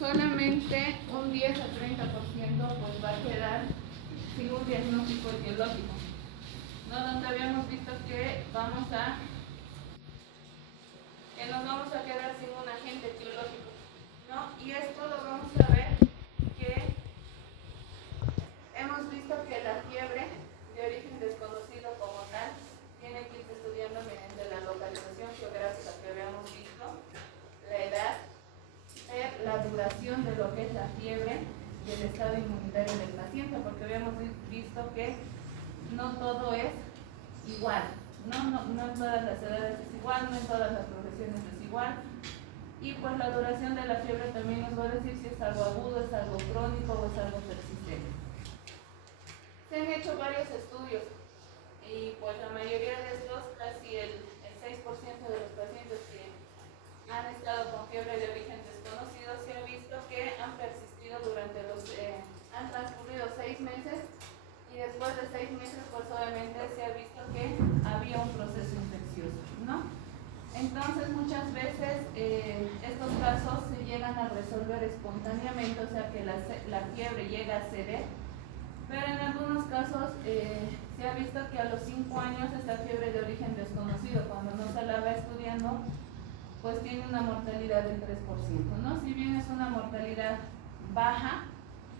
solamente un 10 a 30% pues va a quedar sin un diagnóstico etiológico, ¿no? Donde habíamos visto que nos vamos a quedar sin un agente etiológico, ¿no? Y esto lo vamos a ver que hemos visto que la fiebre de origen desconocido como tal tiene que irse estudiando mediante la localización geográfica que habíamos visto, la edad, la duración de lo que es la fiebre y el estado inmunitario del paciente, porque habíamos visto que no todo es igual, no en todas las edades es igual, no en todas las profesiones es igual. Y pues la duración de la fiebre también nos va a decir si es algo agudo, es algo crónico o es algo persistente. Se han hecho varios estudios y pues la mayoría de estos, casi el 6% de los pacientes que han estado con fiebre de origen desconocido, se ha visto que han persistido han transcurrido 6 meses y después de 6 meses pues obviamente se ha visto que había un proceso infeccioso, ¿no? Entonces muchas veces estos casos se llegan a resolver espontáneamente, o sea que la fiebre llega a ceder, pero en algunos casos se ha visto que a los 5 años esta fiebre de origen desconocido, cuando no se la va estudiando, pues tiene una mortalidad del 3%, ¿no? Si bien es una mortalidad baja,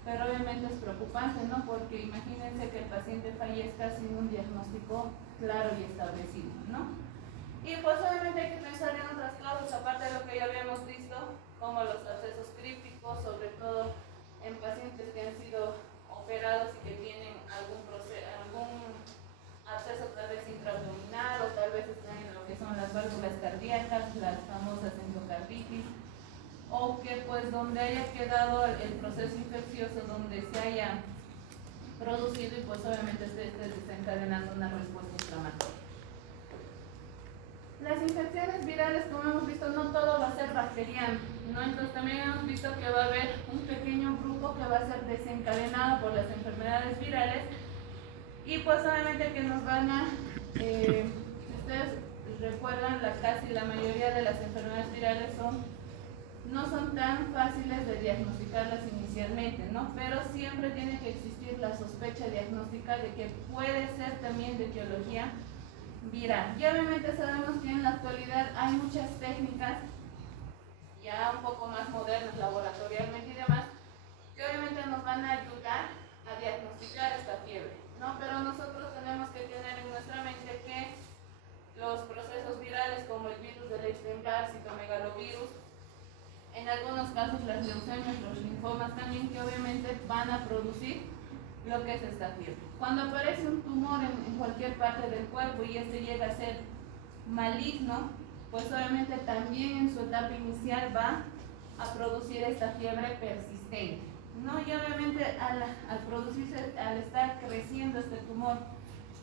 pero obviamente es preocupante, ¿no? Porque imagínense que el paciente fallezca sin un diagnóstico claro y establecido, ¿no? Y pues obviamente hay que pensar en otras causas, aparte de lo que ya habíamos visto, como los abscesos crípticos, sobre todo en pacientes que han sido operados y que tienen algún absceso tal vez intraabdominal o tal vez están en lo que son las válvulas cardíacas, las famosas endocarditis, o que pues donde haya quedado el proceso infeccioso, donde se haya producido y pues obviamente esté desencadenando una respuesta inflamatoria. Las infecciones virales, como hemos visto, no todo va a ser bacteriano, ¿no? Entonces también hemos visto que va a haber un pequeño grupo que va a ser desencadenado por las enfermedades virales y pues obviamente que nos van a, si ustedes recuerdan, casi la mayoría de las enfermedades virales no son tan fáciles de diagnosticarlas inicialmente, ¿no? Pero siempre tiene que existir la sospecha diagnóstica de que puede ser también de etiología viral. Y obviamente sabemos que en la actualidad hay muchas técnicas ya un poco más modernas laboratorialmente y demás que obviamente nos van a ayudar a diagnosticar esta fiebre, ¿no? Pero nosotros tenemos que tener en nuestra mente que los procesos virales como el virus del Epstein-Barr, citomegalovirus, en algunos casos las leucemias, los linfomas también, que obviamente van a producir lo que es esta fiebre. Cuando aparece un tumor en cualquier parte del cuerpo y este llega a ser maligno, pues obviamente también en su etapa inicial va a producir esta fiebre persistente, ¿no? Y obviamente al estar creciendo este tumor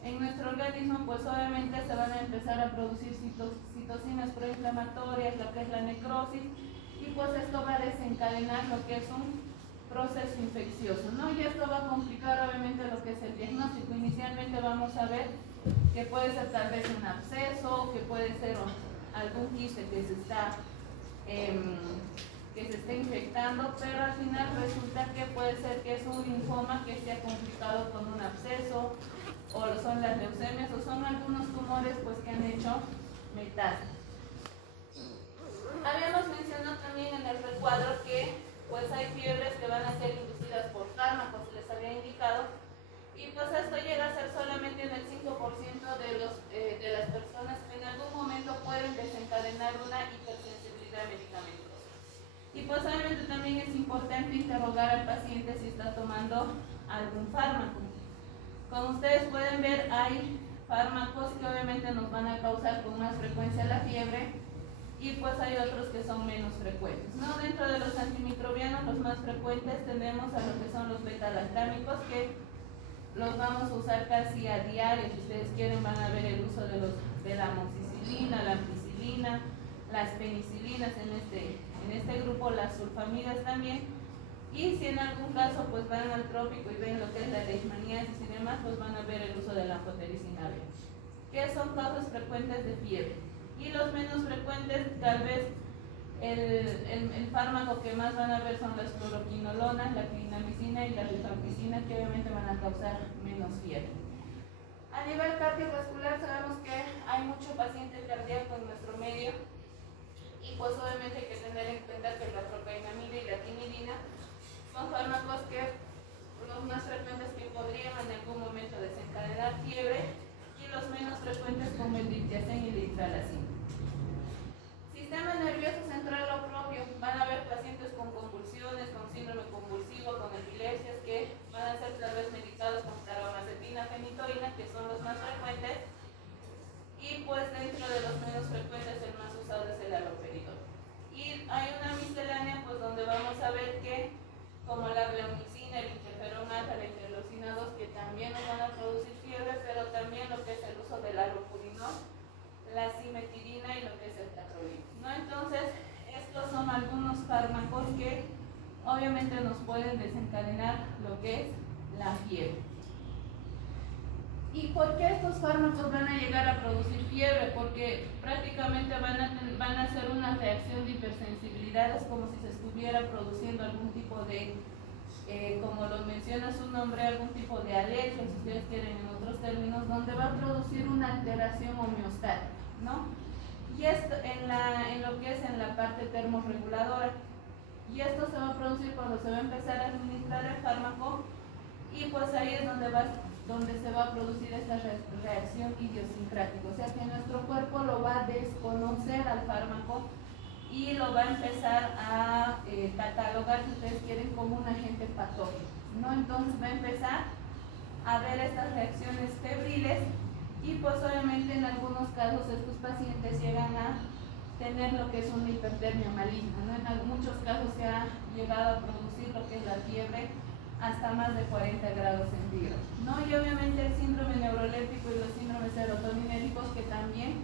en nuestro organismo, pues obviamente se van a empezar a producir citocinas proinflamatorias, lo que es la necrosis, y pues esto va a desencadenar lo que es un proceso infeccioso, ¿no? Y esto va a complicar obviamente lo que es el diagnóstico. Inicialmente vamos a ver que puede ser tal vez un absceso, que puede ser algún quiste que se está infectando, pero al final resulta que puede ser que es un linfoma que se ha complicado con un absceso, o son las leucemias, o son algunos tumores pues que han hecho metástasis. Habíamos mencionado también en el recuadro que pues hay fiebres que van a ser inducidas por fármacos, les había indicado, y pues esto llega a ser solamente en el 5% de las personas que en algún momento pueden desencadenar una hipersensibilidad medicamentosa. Y pues obviamente también es importante interrogar al paciente si está tomando algún fármaco. Como ustedes pueden ver, hay fármacos que obviamente nos van a causar con más frecuencia la fiebre, y pues hay otros que son menos frecuentes, ¿no? Dentro de los antimicrobianos, los más frecuentes tenemos a lo que son los beta-lactámicos, que los vamos a usar casi a diario. Si ustedes quieren van a ver el uso de la amoxicilina, la ampicilina, las penicilinas en este grupo, las sulfamidas también. Y si en algún caso pues van al trópico y ven lo que es la leishmaniasis y demás, pues van a ver el uso de la anfotericina B, que son causas frecuentes de fiebre. Y los menos frecuentes, tal vez El fármaco que más van a ver son las fluoroquinolonas, la clindamicina y la rifampicina, que obviamente van a causar menos fiebre. A nivel cardiovascular sabemos que hay mucho paciente cardíaco en nuestro medio y pues obviamente hay que tener en cuenta que la procainamida y la timidina son fármacos que los más frecuentes que podrían en algún momento desencadenar fiebre y los menos frecuentes como el diltiazem y el hidralazina. Sistema nervioso central o propio, van a haber pacientes con convulsiones, con síndrome convulsivo, con epilepsias que van a ser tal vez medicados con carbamazepina, fenitoína, que son los más frecuentes, y pues dentro de los menos frecuentes el más usado es el haloperidol. Y hay una miscelánea pues donde vamos a ver que como la bleomicina, el interferón alfa, la interleucina 2, que también nos van a producir fiebre, pero también lo que es el uso del halopurinol, la simetirina y lo que es el tacrolimus, ¿no? Entonces, estos son algunos fármacos que obviamente nos pueden desencadenar lo que es la fiebre. ¿Y por qué estos fármacos van a llegar a producir fiebre? Porque prácticamente van a hacer una reacción de hipersensibilidad, es como si se estuviera produciendo algún tipo de, como lo menciona su nombre, algún tipo de alergia, si ustedes quieren en otros términos, donde va a producir una alteración homeostática, ¿no? Y esto en lo que es en la parte termorreguladora. Y esto se va a producir cuando se va a empezar a administrar el fármaco, y pues ahí es donde se va a producir esta reacción idiosincrática, o sea que nuestro cuerpo lo va a desconocer al fármaco y lo va a empezar a catalogar, si ustedes quieren, como un agente patógeno, ¿no? Entonces va a empezar a ver estas reacciones febriles y pues obviamente en algunos casos estos pacientes llegan a tener lo que es una hipertermia maligna, ¿no? En muchos casos se ha llegado a producir lo que es la fiebre hasta más de 40 grados centígrados, ¿no? Y obviamente el síndrome neuroléptico y los síndromes serotoninérgicos, que también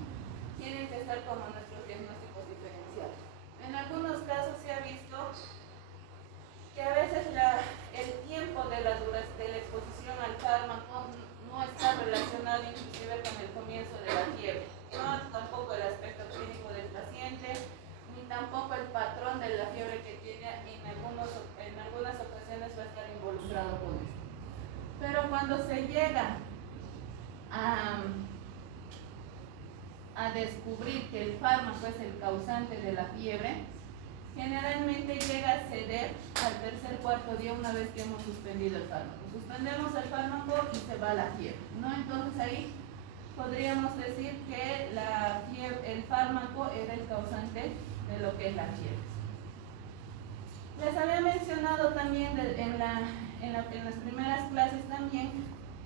tienen que estar como nuestros diagnósticos diferenciales. En algunos casos se ha visto que a veces el tiempo de la exposición al fármaco no está relacionado inclusive con el comienzo de la fiebre, no tampoco el aspecto clínico del paciente, ni tampoco el patrón de la fiebre que tiene, en algunas ocasiones va a estar involucrado con esto. Pero cuando se llega a descubrir que el fármaco es el causante de la fiebre, generalmente llega a ceder al tercer cuarto día una vez que hemos suspendido el fármaco. Suspendemos el fármaco y se va la fiebre, ¿no? Entonces ahí podríamos decir que el fármaco era el causante de lo que es la fiebre. Les había mencionado también en las primeras clases también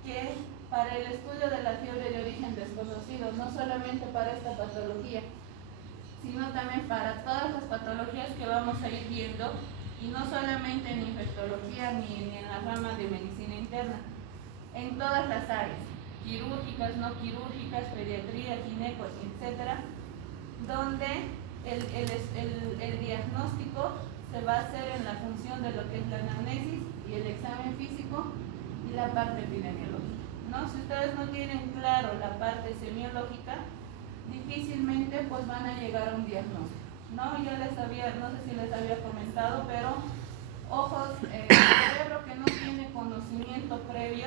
que para el estudio de la fiebre de origen desconocido, no solamente para esta patología, sino también para todas las patologías que vamos a ir viendo, y no solamente en infectología ni en la rama de medicina interna, en todas las áreas, quirúrgicas, no quirúrgicas, pediatría, gineco, etcétera, donde el diagnóstico se va a hacer en la función de lo que es la anamnesis y el examen físico y la parte epidemiológica, ¿no? Si ustedes no tienen claro la parte semiológica, difícilmente pues van a llegar a un diagnóstico, ¿no? Yo no sé si les había comentado, pero ojos, cerebro que no tiene conocimiento previo,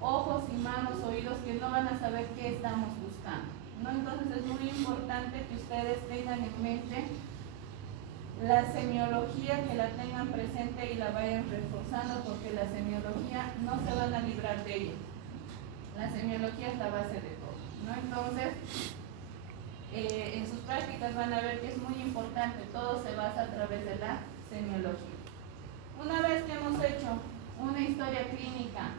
ojos y manos, oídos que no van a saber qué estamos buscando, ¿no? Entonces es muy importante que ustedes tengan en mente la semiología, que la tengan presente y la vayan reforzando, porque la semiología no se van a librar de ella. La semiología es la base de todo, ¿no? Entonces, en sus prácticas van a ver que es muy importante, todo se basa a través de la semiología. Una vez que hemos hecho una historia clínica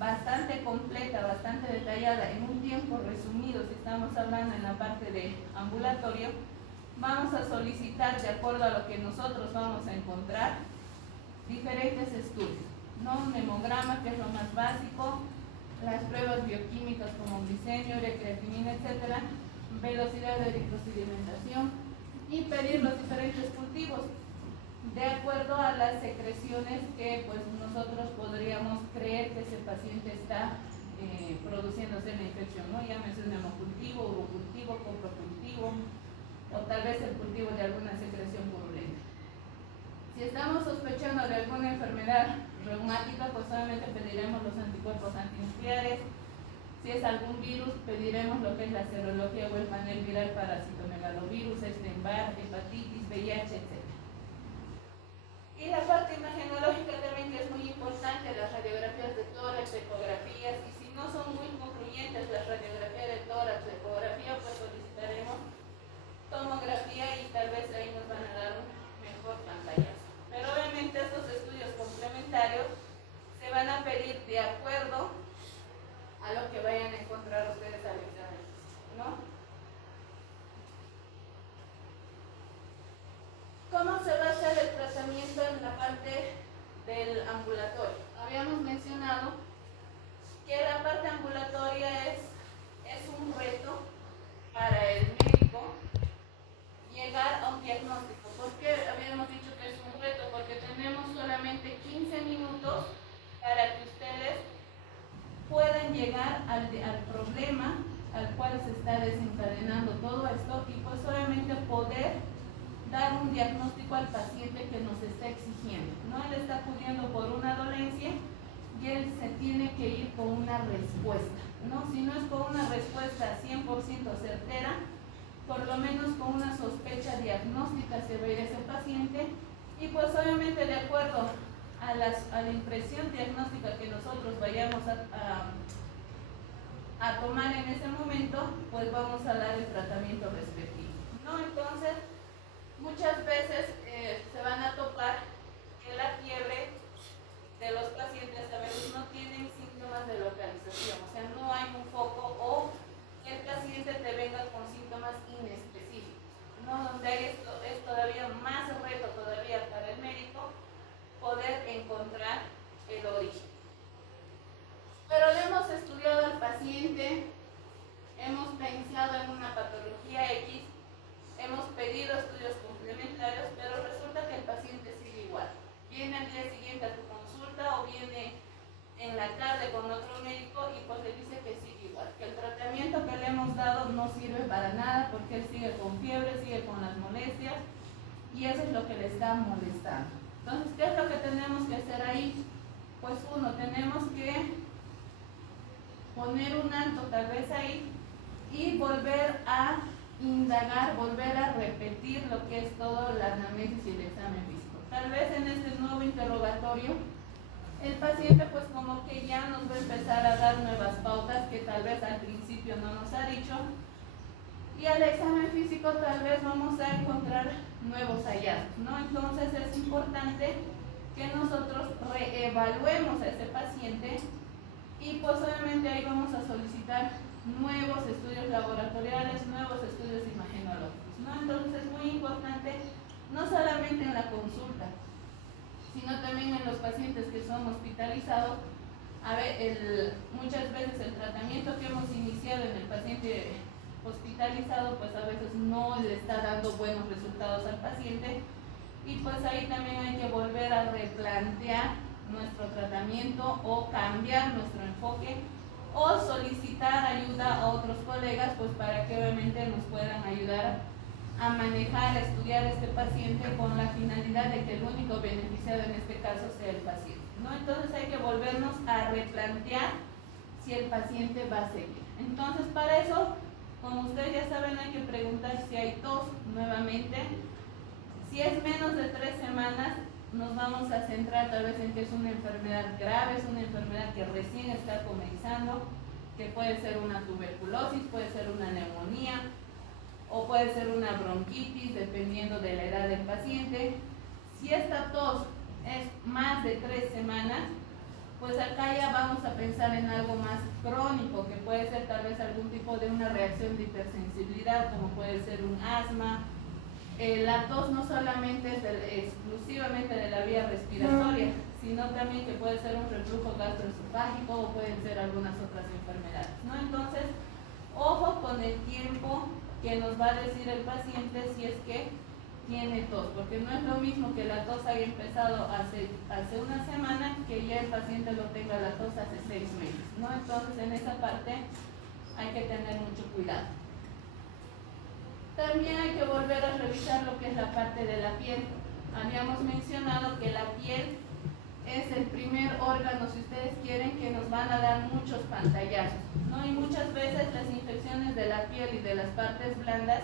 bastante completa, bastante detallada, en un tiempo resumido, si estamos hablando en la parte de ambulatorio, vamos a solicitar, de acuerdo a lo que nosotros vamos a encontrar, diferentes estudios, ¿no? Un hemograma, que es lo más básico, las pruebas bioquímicas como glicemia, urea, creatinina, etcétera, velocidad de eritrosedimentación, y pedir los diferentes cultivos de acuerdo a las secreciones que pues nosotros podríamos creer que ese paciente está produciéndose la infección, ¿no? Llámese un hemocultivo, urocultivo, coprocultivo, o tal vez el cultivo de alguna secreción purulenta. Si estamos sospechando de alguna enfermedad reumática, pues solamente pediremos los anticuerpos antinucleares. Si es algún virus, pediremos lo que es la serología o el panel viral para citomegalovirus, Epstein-Barr, hepatitis, VIH, etc. Y la parte imagenológica también, que es muy importante, las radiografías de tórax, ecografías, y si no son muy concluyentes las radiografías de tórax, ecografía, pues solicitaremos tomografía y tal vez ahí nos van a dar un mejor pantallazo. Pero obviamente estos estudios complementarios se van a pedir de acuerdo a lo que vayan a encontrar ustedes al examen, ¿no? ¿Cómo se va a hacer el tratamiento en la parte del ambulatorio? Habíamos mencionado que la parte ambulatoria es un reto para el médico llegar a un diagnóstico. ¿Por qué habíamos dicho que es un reto? Porque tenemos solamente 15 minutos para que ustedes puedan llegar al problema al cual se está desencadenando todo esto y pues obviamente poder dar un diagnóstico al paciente que nos está exigiendo, ¿no? Él está acudiendo por una dolencia y él se tiene que ir con una respuesta, ¿no? Si no es con una respuesta 100% certera, por lo menos con una sospecha diagnóstica se va a ir ese paciente y pues obviamente de acuerdo a la impresión diagnóstica que nosotros vayamos a tomar en ese momento, pues vamos a dar el tratamiento respectivo, ¿no? Entonces, muchas veces se van a topar que la fiebre de los pacientes a veces no tienen síntomas de localización, o sea, no hay un foco o el paciente te venga con síntomas inespecíficos, ¿no? Donde hay esto es todavía más reto todavía para el médico poder encontrar el origen. Pero le hemos estudiado al paciente, hemos pensado en una patología X, hemos pedido estudios complementarios, pero resulta que el paciente sigue igual. Viene al día siguiente a tu consulta o viene en la tarde con otro médico y pues le dice que sigue igual, que el tratamiento que le hemos dado no sirve para nada porque él sigue con fiebre, sigue con las molestias y eso es lo que le está molestando. Entonces, ¿qué es lo que tenemos que hacer ahí? Pues uno, tenemos que poner un alto tal vez ahí y volver a indagar, volver a repetir lo que es todo la anamnesis y el examen físico. Tal vez en este nuevo interrogatorio el paciente pues como que ya nos va a empezar a dar nuevas pautas que tal vez al principio no nos ha dicho y al examen físico tal vez vamos a encontrar nuevos hallazgos, ¿no? Entonces es importante que nosotros reevaluemos a ese paciente y pues obviamente ahí vamos a solicitar nuevos estudios laboratoriales, nuevos estudios imagenológicos, ¿no? Entonces es muy importante, no solamente en la consulta, sino también en los pacientes que son hospitalizados. A ver, muchas veces el tratamiento que hemos iniciado en el paciente hospitalizado, pues a veces no le está dando buenos resultados al paciente y pues ahí también hay que volver a replantear nuestro tratamiento o cambiar nuestro enfoque o solicitar ayuda a otros colegas pues para que obviamente nos puedan ayudar a manejar, a estudiar este paciente con la finalidad de que el único beneficiado en este caso sea el paciente, ¿no? Entonces hay que volvernos a replantear si el paciente va a seguir. Entonces para eso, como ustedes ya saben, hay que preguntar si hay tos nuevamente. Si es menos de 3 semanas, nos vamos a centrar tal vez en que es una enfermedad grave, es una enfermedad que recién está comenzando, que puede ser una tuberculosis, puede ser una neumonía o puede ser una bronquitis, dependiendo de la edad del paciente. Si esta tos es más de 3 semanas, pues acá ya vamos a pensar en algo más crónico, que puede ser tal vez algún tipo de una reacción de hipersensibilidad, como puede ser un asma. La tos no solamente es exclusivamente de la vía respiratoria, sino también que puede ser un reflujo gastroesofágico o pueden ser algunas otras enfermedades, ¿no? Entonces, ojo con el tiempo que nos va a decir el paciente si es que tiene tos, porque no es lo mismo que la tos haya empezado hace una semana que ya el paciente lo tenga la tos hace 6 meses, ¿no? Entonces, en esa parte hay que tener mucho cuidado. También hay que volver a revisar lo que es la parte de la piel. Habíamos mencionado que la piel es el primer órgano, si ustedes quieren, que nos van a dar muchos pantallazos, ¿no? Y muchas veces las infecciones de la piel y de las partes blandas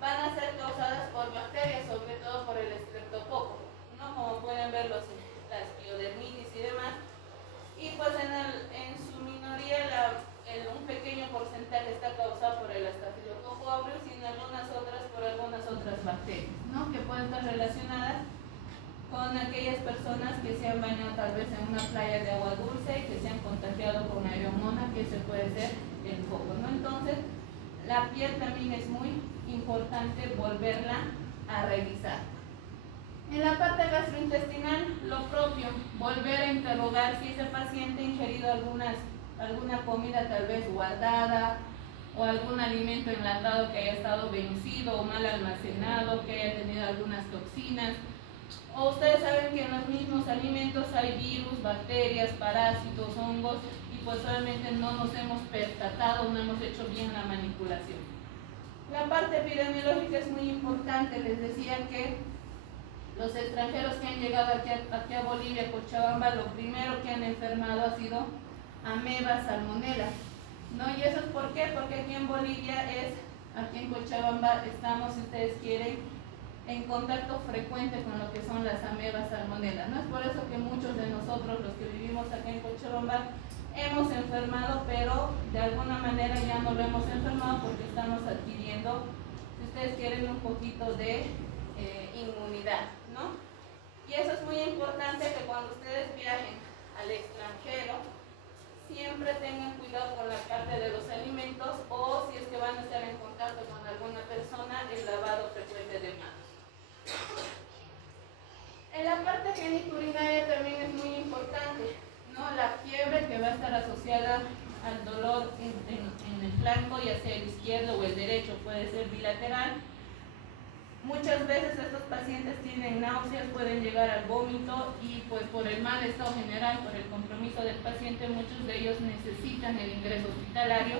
van a ser causadas por bacterias, sobre todo por el estreptococo, ¿no? Como pueden ver las piodermitis y demás. Y pues en su minoría un pequeño porcentaje está causado por el estafilococo aureus y en algunas otras por algunas otras bacterias, ¿no? Que pueden estar relacionadas con aquellas personas que se han bañado tal vez en una playa de agua dulce y que se han contagiado con aeromona, que ese puede ser el foco, ¿no? Entonces, la piel también es muy importante volverla a revisar. En la parte gastrointestinal, lo propio, volver a interrogar si ese paciente ha ingerido alguna comida tal vez guardada o algún alimento enlatado que haya estado vencido o mal almacenado, que haya tenido algunas toxinas. O ustedes saben que en los mismos alimentos hay virus, bacterias, parásitos, hongos y pues obviamente no nos hemos percatado, no hemos hecho bien la manipulación. La parte epidemiológica es muy importante. Les decía que los extranjeros que han llegado aquí a Bolivia, Cochabamba, lo primero que han enfermado ha sido ameba salmonella, ¿no? ¿Y eso es por qué? Porque aquí en Bolivia aquí en Cochabamba estamos, si ustedes quieren, en contacto frecuente con lo que son las amebas salmonella, ¿no? Es por eso que muchos de nosotros, los que vivimos aquí en Cochabamba, hemos enfermado, pero de alguna manera ya no lo hemos enfermado porque estamos adquiriendo, si ustedes quieren, un poquito de inmunidad, ¿no? Y eso es muy importante, que cuando ustedes viajen al extranjero siempre tengan cuidado con la parte de los alimentos, o si es que van a estar en contacto con alguna persona, el lavado frecuente de manos. En la parte geniturinaria también es muy importante, ¿no? La fiebre, que va a estar asociada al dolor en el flanco, ya sea el izquierdo o el derecho, puede ser bilateral. Muchas veces estos pacientes tienen náuseas, pueden llegar al vómito y pues por el mal estado general, por el compromiso del paciente, muchos de ellos necesitan el ingreso hospitalario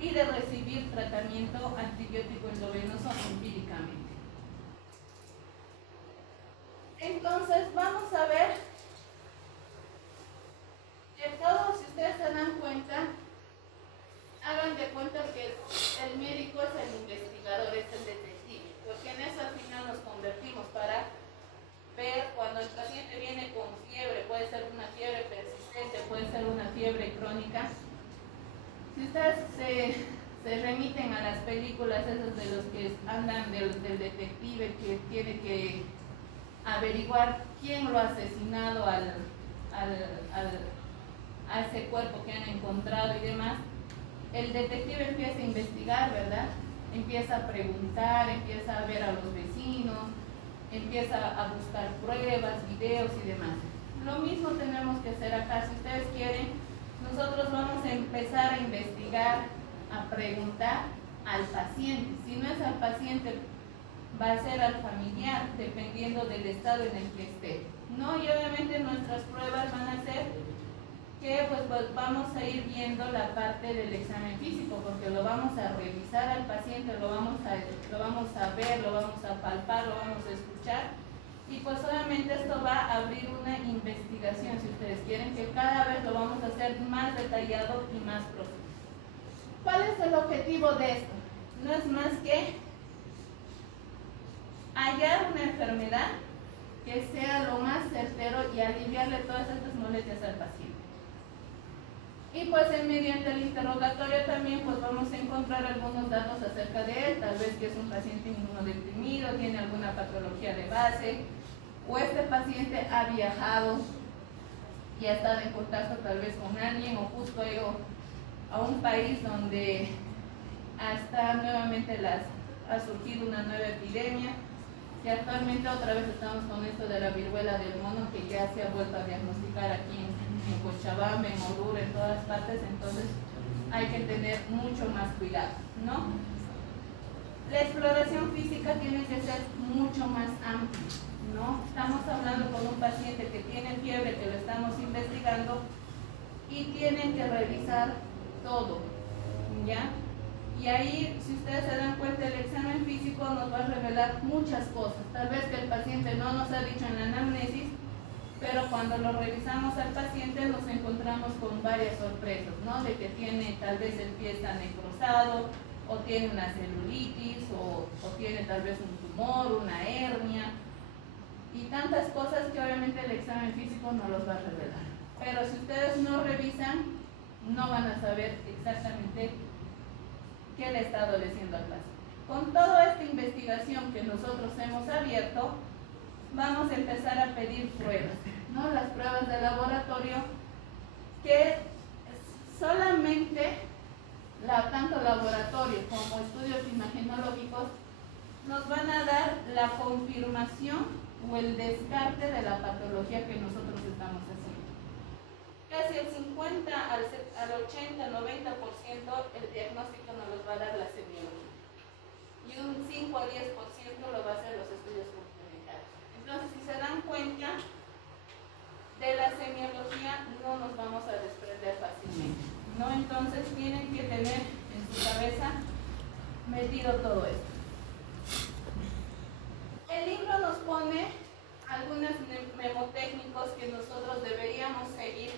y de recibir tratamiento antibiótico endovenoso empíricamente. Entonces vamos a ver que todos, si ustedes se dan cuenta, hagan de cuenta que el médico es el investigador, es el detective, porque en eso al final nos convertimos para ver cuando el paciente viene con fiebre, puede ser una fiebre persistente, puede ser una fiebre crónica. Si ustedes se remiten a las películas esas de los que andan del detective que tiene que averiguar quién lo ha asesinado a ese cuerpo que han encontrado y demás, el detective empieza a investigar, ¿verdad? Empieza a preguntar, empieza a ver a los vecinos, empieza a buscar pruebas, videos y demás. Lo mismo tenemos que hacer acá. Si ustedes quieren, nosotros vamos a empezar a investigar, a preguntar al paciente. Si no es al paciente, va a ser al familiar, dependiendo del estado en el que esté, ¿no? Y obviamente nuestras pruebas van a ser que pues vamos a ir viendo la parte del examen físico, porque lo vamos a revisar al paciente, lo vamos a ver, lo vamos a palpar, lo vamos a escuchar, y pues obviamente esto va a abrir una investigación, si ustedes quieren, que cada vez lo vamos a hacer más detallado y más profundo. ¿Cuál es el objetivo de esto? No es más que hallar una enfermedad que sea lo más certero y aliviarle todas estas molestias al paciente. Y pues mediante el interrogatorio también pues vamos a encontrar algunos datos acerca de él, tal vez que es un paciente inmunodeprimido, tiene alguna patología de base, o este paciente ha viajado y ha estado en contacto tal vez con alguien, o justo ha ido a un país donde hasta nuevamente ha surgido una nueva epidemia, que actualmente otra vez estamos con esto de la viruela del mono, que ya se ha vuelto a diagnosticar aquí en Cochabamba, en Oruro, en todas partes. Entonces hay que tener mucho más cuidado, ¿no? La exploración física tiene que ser mucho más amplia, ¿no? Estamos hablando con un paciente que tiene fiebre, que lo estamos investigando, y tienen que revisar todo, ¿ya? Y ahí, si ustedes se dan cuenta, el examen físico nos va a revelar muchas cosas. Tal vez que el paciente no nos ha dicho en la anamnesis, pero cuando lo revisamos al paciente nos encontramos con varias sorpresas, ¿no? De que tiene tal vez el pie está necrosado, o tiene una celulitis, o tiene tal vez un tumor, una hernia, y tantas cosas que obviamente el examen físico no los va a revelar. Pero si ustedes no revisan, no van a saber exactamente qué le está adoleciendo al paciente. Con toda esta investigación que nosotros hemos abierto, vamos a empezar a pedir pruebas, ¿no? Las pruebas de laboratorio que solamente tanto laboratorio como estudios imagenológicos nos van a dar la confirmación o el descarte de la patología que nosotros estamos haciendo. Casi el 50 al 80, 90% el diagnóstico nos los va a dar la semiología y un 5 a 10% lo va a hacer los estudios complementarios. Entonces, si se dan cuenta, de la semiología no nos vamos a desprender fácilmente, ¿no? Entonces tienen que tener en su cabeza metido todo esto. El libro nos pone algunos memotécnicos que nosotros deberíamos seguir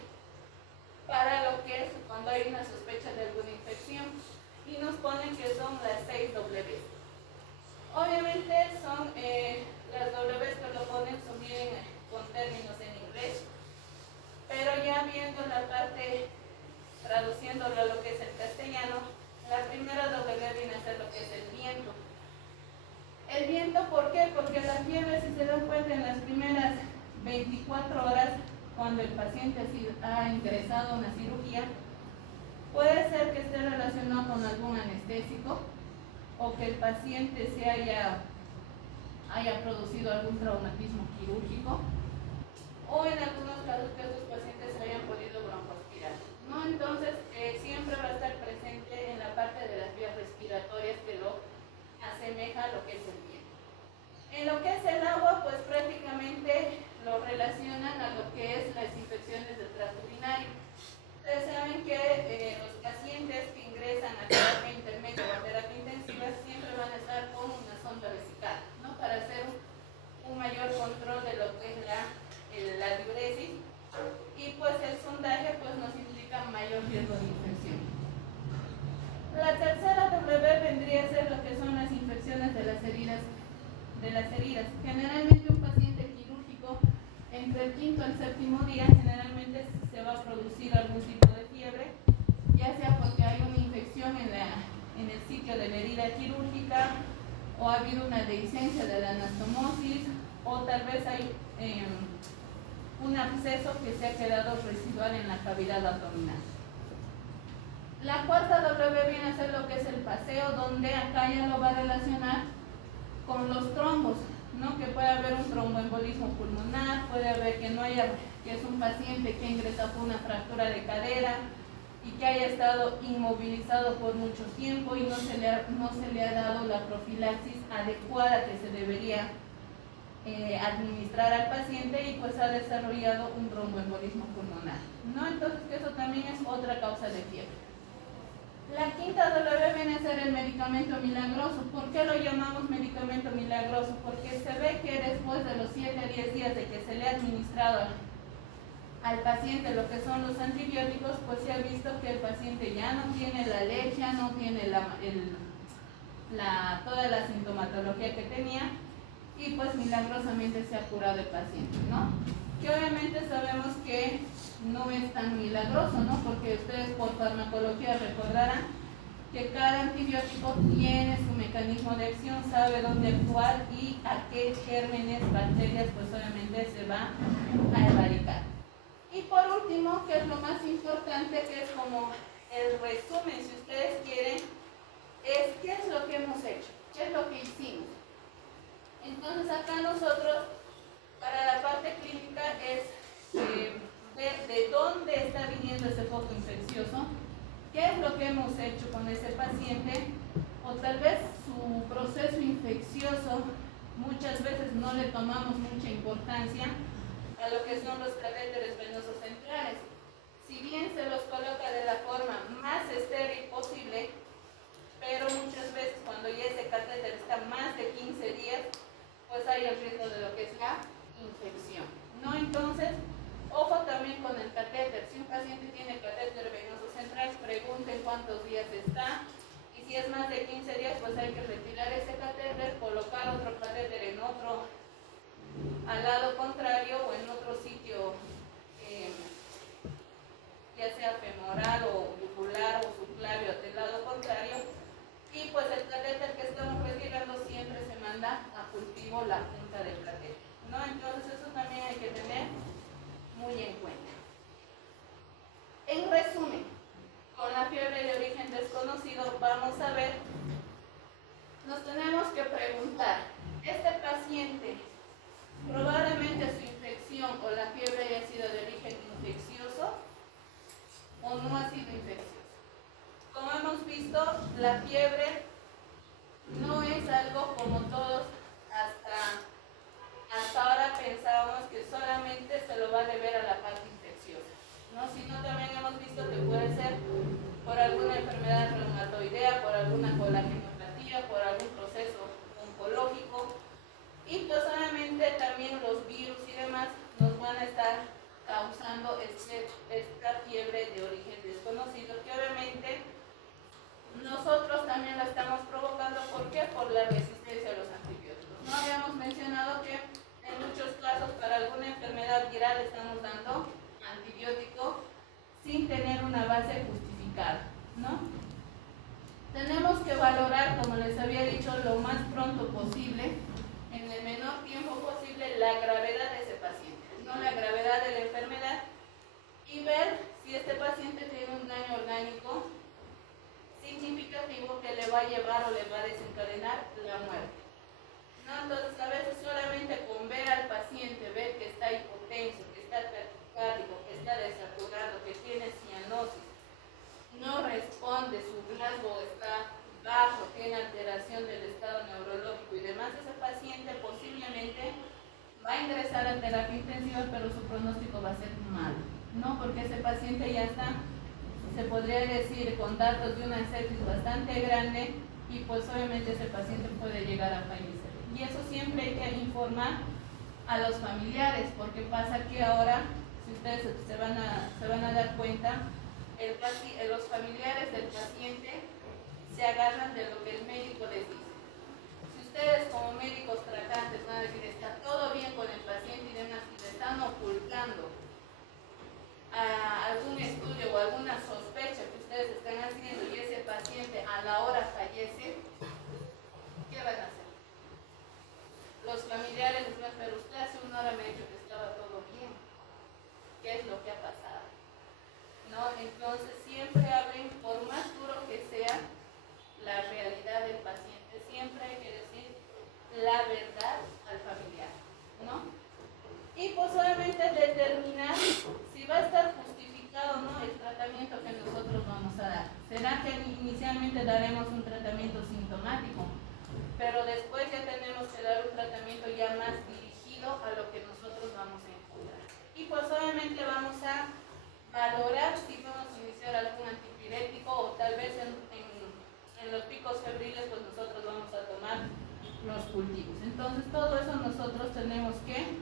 para lo que es cuando hay una sospecha de alguna infección, y nos ponen que son las 6 W. Obviamente son las W que lo ponen son bien con términos en inglés, pero ya viendo la parte, traduciéndolo a lo que es el castellano, la primera W viene a ser lo que es el viento. El viento, ¿por qué? Porque la fiebre, si se dan cuenta, en las primeras 24 horas, cuando el paciente ha ingresado a una cirugía, puede ser que esté relacionado con algún anestésico o que el paciente se haya producido algún traumatismo quirúrgico, o en algunos casos que estos pacientes hayan podido broncoaspirar, ¿no? Entonces, siempre va a estar presente en la parte de las vías respiratorias que lo asemeja a lo que es el viento. En lo que es el agua, pues prácticamente lo relacionan a lo que es las infecciones del tracto urinario. Ustedes saben que los pacientes que ingresan a terapia intermedia o a terapia intensiva siempre van a estar con una sonda vesical, ¿no? Para hacer un mayor control de lo que es la diuresis, y pues el sondaje pues nos implica mayor riesgo de infección. La tercera W vendría a ser lo que son las infecciones de las heridas. Generalmente un paciente quirúrgico entre el quinto y el séptimo día generalmente se va a producir algún tipo de fiebre, ya sea porque hay una infección en el sitio de la herida quirúrgica, o ha habido una dehiscencia de la anastomosis, o tal vez hay un absceso que se ha quedado residual en la cavidad abdominal. La cuarta W viene a ser lo que es el paseo, donde acá ya lo va a relacionar con los trombos, ¿no? Que puede haber un tromboembolismo pulmonar, puede haber que es un paciente que ingresó por una fractura de cadera y que haya estado inmovilizado por mucho tiempo y no se le ha dado la profilaxis adecuada que se debería administrar al paciente, y pues ha desarrollado un tromboembolismo pulmonar, ¿no? Entonces, que eso también es otra causa de fiebre. La quinta W viene a ser el medicamento milagroso. ¿Por qué lo llamamos medicamento milagroso? Porque se ve que después de los 7 a 10 días de que se le ha administrado al paciente lo que son los antibióticos, pues se ha visto que el paciente ya no tiene la alergia, no tiene toda la sintomatología que tenía, y pues milagrosamente se ha curado el paciente, ¿no? Que obviamente sabemos que no es tan milagroso, ¿no? Porque ustedes por farmacología recordarán que cada antibiótico tiene su mecanismo de acción, sabe dónde actuar y a qué gérmenes, bacterias, pues obviamente se va a erradicar. Y por último, que es lo más importante, que es como el resumen, si ustedes quieren, es qué es lo que hemos hecho, qué es lo que hicimos. Entonces acá nosotros, para la parte clínica, es ver de dónde está viniendo ese foco infeccioso, qué es lo que hemos hecho con ese paciente, o tal vez su proceso infeccioso muchas veces no le tomamos mucha importancia a lo que son los catéteres venosos centrales. Si bien se los coloca de la forma más estéril posible, pero muchas veces cuando ya ese catéter está más de 15 días, pues hay el riesgo de lo que es la infección, ¿no? Entonces, ojo también con el catéter. Si un paciente tiene catéter venoso central, pregunten cuántos días está, y si es más de 15 días, pues hay que retirar ese catéter, colocar otro catéter en otro, al lado contrario o en otro sitio, ya sea femoral o yugular o subclavio del lado contrario, y pues el catéter que estamos retirando siempre se manda a cultivo la punta del catéter, ¿no? Entonces eso también hay que tener muy en cuenta. En resumen, con la fiebre de origen desconocido vamos a ver, nos tenemos que preguntar, ¿este paciente probablemente su infección o la fiebre haya sido de origen infeccioso o no ha sido infeccioso? Como hemos visto, la fiebre no es algo como todos hasta ahora pensábamos que solamente se lo va a deber a la parte infecciosa, ¿no? Sino también hemos visto que puede ser por alguna enfermedad reumatoidea, por alguna colanopatía, por algún proceso oncológico, y pues obviamente también los virus y demás nos van a estar causando esta fiebre de origen desconocido, que obviamente nosotros también la estamos provocando. ¿Por qué? Por la resistencia a los antibióticos. No habíamos mencionado que en muchos casos para alguna enfermedad viral estamos dando antibiótico sin tener una base justificada, ¿no? Tenemos que valorar, como les había dicho, lo más pronto posible, en el menor tiempo posible, la gravedad de ese paciente, no la gravedad de la enfermedad, y ver si este paciente tiene un daño orgánico significativo que le va a llevar o le va a desencadenar la muerte, ¿no? Entonces a veces solamente con ver al paciente, ver que está hipotenso, que está taquicárdico, que está desaturado, que tiene cianosis, no responde, su Glasgow está bajo, tiene alteración del estado neurológico y demás, ese paciente posiblemente va a ingresar a terapia intensiva, pero su pronóstico va a ser malo, ¿no? Porque ese paciente ya está, se podría decir, con datos de una sepsis bastante grande, y pues obviamente ese paciente puede llegar a fallecer. Y eso siempre hay que informar a los familiares, porque pasa que ahora, si ustedes se van a dar cuenta, los familiares del paciente se agarran de lo que el médico les dice. Si ustedes como médicos tratantes van a decir está todo bien con el paciente y demás, y le están ocultando a algún estudio o alguna sospecha que ustedes están haciendo y ese paciente a la hora fallece, ¿qué van a hacer? Los familiares les van a decir, pero usted hace una hora me ha dicho que estaba todo bien. ¿Qué es lo que ha pasado? ¿No? Entonces siempre hablen, por más duro que sea la realidad del paciente, siempre hay que decir la verdad al familiar, ¿no? Y pues obviamente determinar si va a estar justificado o no el tratamiento que nosotros vamos a dar. Será que inicialmente daremos un tratamiento sintomático, pero después ya tenemos que dar un tratamiento ya más dirigido a lo que nosotros vamos a encontrar. Y pues obviamente vamos a valorar si vamos a iniciar algún antipirético, o tal vez en los picos febriles pues nosotros vamos a tomar los cultivos. Entonces todo eso nosotros tenemos que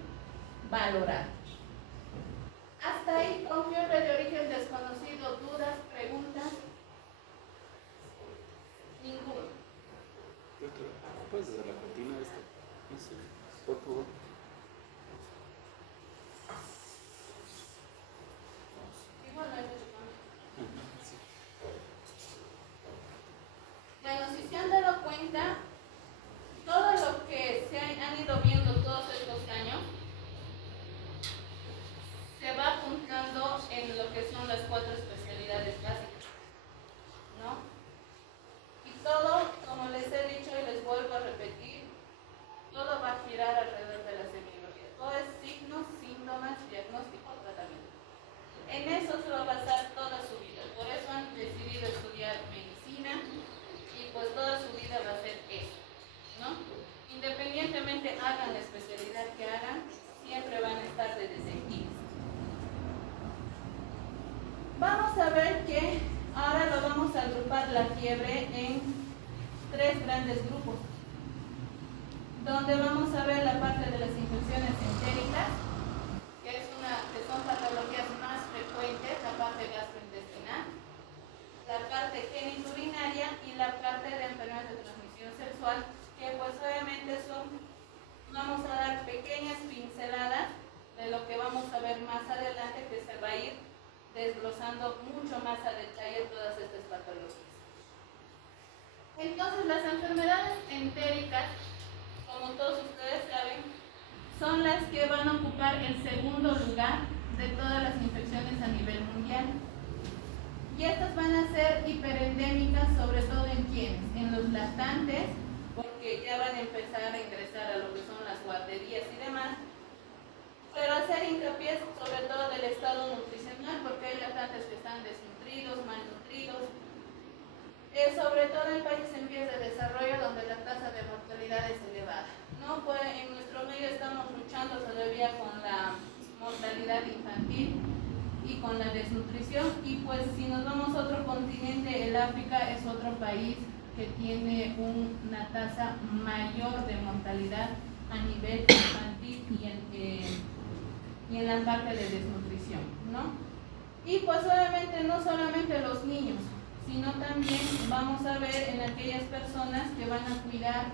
valorar. Hasta ahí con fiebre de origen desconocido, dudas, preguntas. Ninguno. ¿Puedes hacer la cortina de esto? No sé, por favor. Igual no hay mucho cambio. Bueno, si se han dado cuenta, todo lo que se han ido viendo todos estos años se va apuntando en lo que son las 4 especialidades básicas, ¿no? Y todo, como les he dicho y les vuelvo a repetir, todo va a girar alrededor de la semiología. Todo es signos, síntomas, diagnóstico, tratamiento. En eso se va a basar toda su vida. Por eso han decidido estudiar medicina y pues toda su vida va a ser eso, ¿no? Independientemente hagan la especialidad que hagan, siempre van a estar de desequilibrio. Vamos a ver que ahora lo vamos a agrupar la fiebre en tres grandes grupos, donde vamos a ver la parte de las infecciones entéricas, que son patologías más frecuentes, la parte gastrointestinal, la parte genitourinaria y la parte de enfermedades de transmisión sexual, que pues obviamente vamos a dar pequeñas pinceladas de lo que vamos a ver más adelante, que se va a ir desglosando mucho más a detalle todas estas patologías. Entonces, las enfermedades entéricas, como todos ustedes saben, son las que van a ocupar el segundo lugar de todas las infecciones a nivel mundial. Y estas van a ser hiperendémicas, sobre todo en quienes, en los lactantes, porque ya van a empezar a ingresar a lo que son las guarderías y demás, pero hacer hincapié sobre todo del estado nutricional, porque hay lactantes que están desnutridos, malnutridos, sobre todo en países en vías de desarrollo donde la tasa de mortalidad es elevada, ¿no? Pues en nuestro medio estamos luchando todavía con la mortalidad infantil y con la desnutrición, y pues si nos vamos a otro continente, el África es otro país que tiene una tasa mayor de mortalidad a nivel infantil y en la parte de desnutrición, ¿no? Y pues obviamente no solamente los niños, sino también vamos a ver en aquellas personas que van a cuidar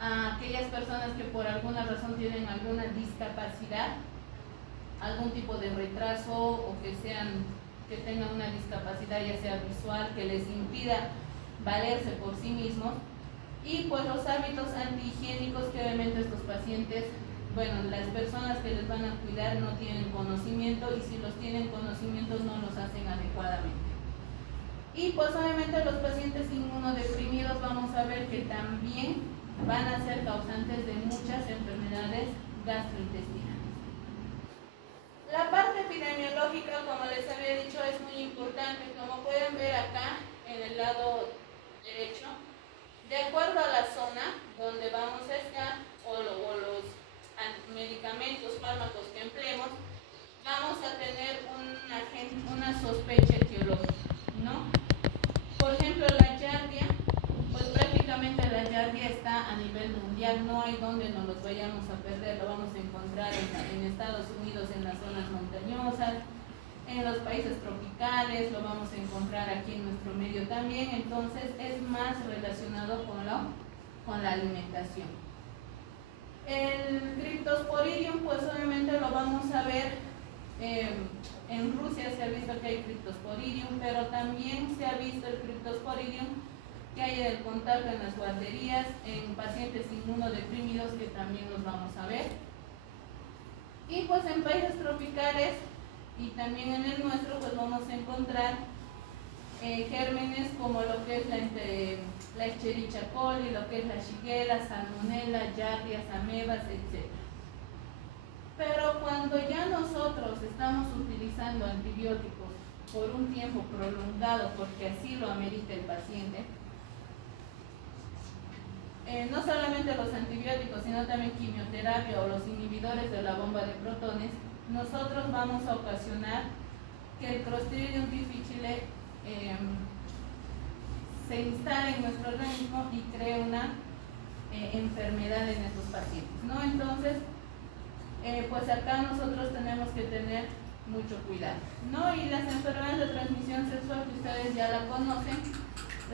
a aquellas personas que por alguna razón tienen alguna discapacidad, algún tipo de retraso o que tengan una discapacidad ya sea visual que les impida valerse por sí mismos, y pues los hábitos antihigiénicos que obviamente estos pacientes, bueno, las personas que les van a cuidar no tienen conocimiento, y si los tienen conocimientos no los hacen adecuadamente. Y pues obviamente los pacientes inmunodeprimidos vamos a ver que también van a ser causantes de muchas enfermedades gastrointestinales. La parte epidemiológica, como les había dicho, es muy importante. Como pueden ver acá en el lado derecho, de acuerdo a la zona donde vamos a estar o los medicamentos, fármacos que empleemos, vamos a tener una sospecha etiológica, ¿no? Por ejemplo, la giardia, pues prácticamente la giardia está a nivel mundial, no hay donde nos los vayamos a perder, lo vamos a encontrar en Estados Unidos, en las zonas montañosas, en los países tropicales, lo vamos a encontrar aquí en nuestro medio también, entonces es más relacionado con la alimentación. El Cryptosporidium, pues obviamente lo vamos a ver. En Rusia se ha visto que hay Cryptosporidium, pero también se ha visto el Cryptosporidium que hay en el contacto en las guarderías, en pacientes inmunodeprimidos, que también los vamos a ver. Y pues en países tropicales y también en el nuestro, pues vamos a encontrar gérmenes como lo que es la Escherichia coli, lo que es la Shigella, Salmonella, Giardias, amebas, etc. Pero cuando ya nosotros estamos utilizando antibióticos por un tiempo prolongado, porque así lo amerita el paciente, no solamente los antibióticos, sino también quimioterapia o los inhibidores de la bomba de protones, nosotros vamos a ocasionar que el Clostridium difficile se instale en nuestro organismo y cree una enfermedad en estos pacientes, ¿no? Entonces, pues acá nosotros tenemos que tener mucho cuidado, ¿no? Y las enfermedades de transmisión sexual, que ustedes ya la conocen,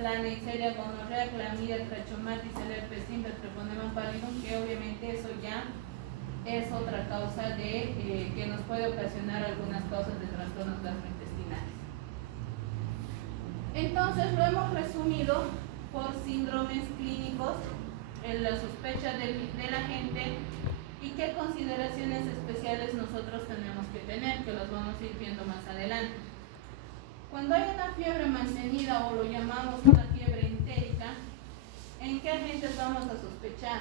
la Neisseria gonorrea, clamidia, trachomatis, el herpes simple, treponema pallidum, que obviamente eso ya es otra causa que nos puede ocasionar algunas causas de trastornos gastrointestinales. Entonces lo hemos resumido por síndromes clínicos, en la sospecha de la gente, y qué consideraciones especiales nosotros tenemos que tener, que los vamos a ir viendo más adelante. Cuando hay una fiebre mantenida, o lo llamamos una fiebre entérica, ¿en qué agentes vamos a sospechar?